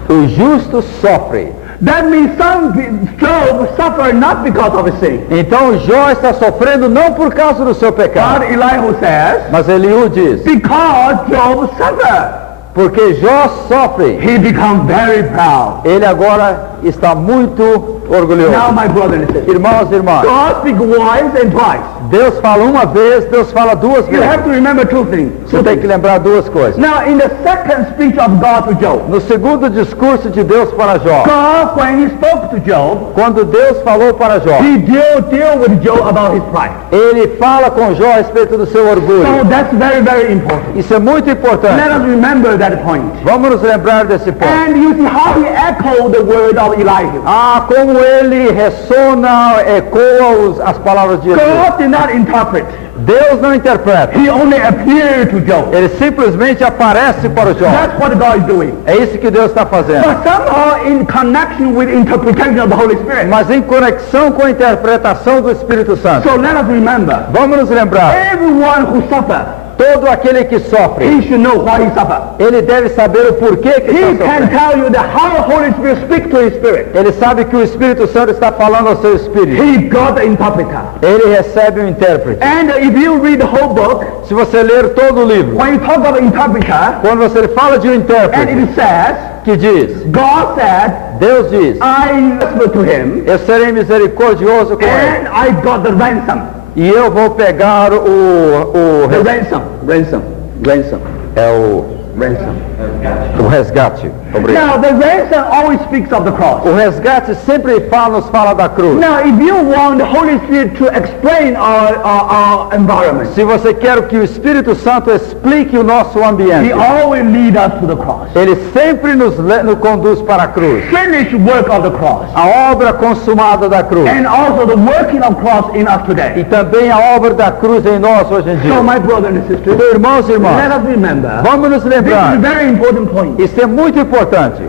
o justo sofre. That means Job suffered not because of his sin. Então Jó está sofrendo não por causa do seu pecado. But Elihu says, Mas Eliú diz: because Job suffered, porque Jó sofre, he become very proud. ele agora está muito orgulhoso. Now, my brother and sister, Irmãos e irmãs, God speaks once and twice. Deus fala uma vez, Deus fala duas You have vezes. to remember two things. Você tem que lembrar duas coisas. Now, in the second speech of God to Job, No segundo discurso de Deus para Jó, God, when he spoke to Job, quando Deus falou para Jó, he deal with Job about his pride. ele fala com Jó a respeito do seu So orgulho. that's very, very important. Isso é muito Let importante. us remember that point. Vamos nos lembrar desse ponto. And you see how he echoed the word of Elijah. Ah, como ele ressona, ecoa as palavras de Jesus. God did not interpret. Deus não interpreta. He only appeared to Job. Ele simplesmente aparece para o Jó. That's what God is doing. É isso que Deus está fazendo. But somehow in connection with interpretation of the Holy Spirit. Mas em conexão com a interpretação do Espírito Santo. So let us remember, Vamos nos lembrar, everyone who suffers, todo aquele que sofre, he should know why he suffers. ele deve saber o porquê que He está can sofrendo. tell you that how the Holy Spirit speaks to his spirit. Ele sabe que o Espírito Santo está falando ao seu espírito. He got the interpreter. Ele recebe um intérprete. And if you read the whole book, Se você ler todo o livro, when you talk about the interpreter, quando você fala de um and intérprete it says, que diz, God said, Deus diz, I listened to him, eu serei misericordioso com ele. and I got the ransom. E eu vou pegar The ransom. é o resgate. Obrigado. Now, the ransom always speaks of the cross. O resgate sempre nos fala da cruz. Now, if you want the Holy Spirit to explain our environment, Se você quer que o Espírito Santo explique o nosso He ambiente, always leads us to the cross. ele sempre nos conduz para a cruz. Finished work of the cross. A obra consumada da cruz. And also the working of cross in us E today. também a obra da cruz em nós hoje em So, dia. my brothers and sisters, Então, irmãos e let irmãs, us remember, vamos nos this is a lembrar, very important point. isso é muito importante.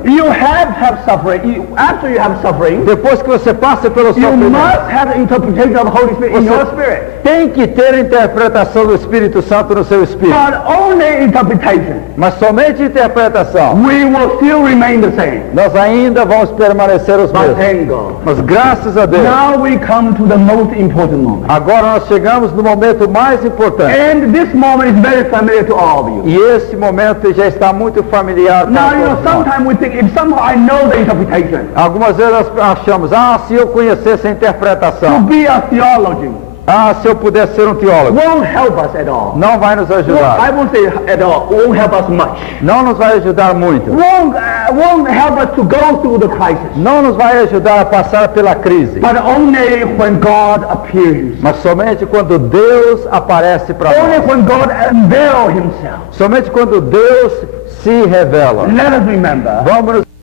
You have suffering. After you have suffering, Depois que você passa pelo you sofrimento, must have the interpretation of the Holy Spirit in your spirit. tem que ter a interpretação do Espírírito Santo no seu espírito. But only interpretation. Mas somente interpretação. We will still remain the same. Nós ainda vamos permanecer os But mesmos. thank God. Mas graças a Deus, Now we come to the most important moment. agora nós chegamos no momento mais importante. And this moment is very familiar to all of you. E esse momento já está muito familiar para Now, you know, todos nós. sometimes we think, if somehow I know the interpretation, Algumas vezes nós achamos, se eu conhecesse a to interpretação, be a theologian se eu pudesse ser um teólogo, won't help us at all. não vai nos I ajudar. won't say at all, won't help us much. Não nos vai ajudar muito. Won't help us to go through the crisis. Não nos vai ajudar a passar pela crise. But only when God appears. Mas somente quando Deus aparece para Only nós. when God unveils himself. Somente quando Deus se revela. Let us remember, Vamos nos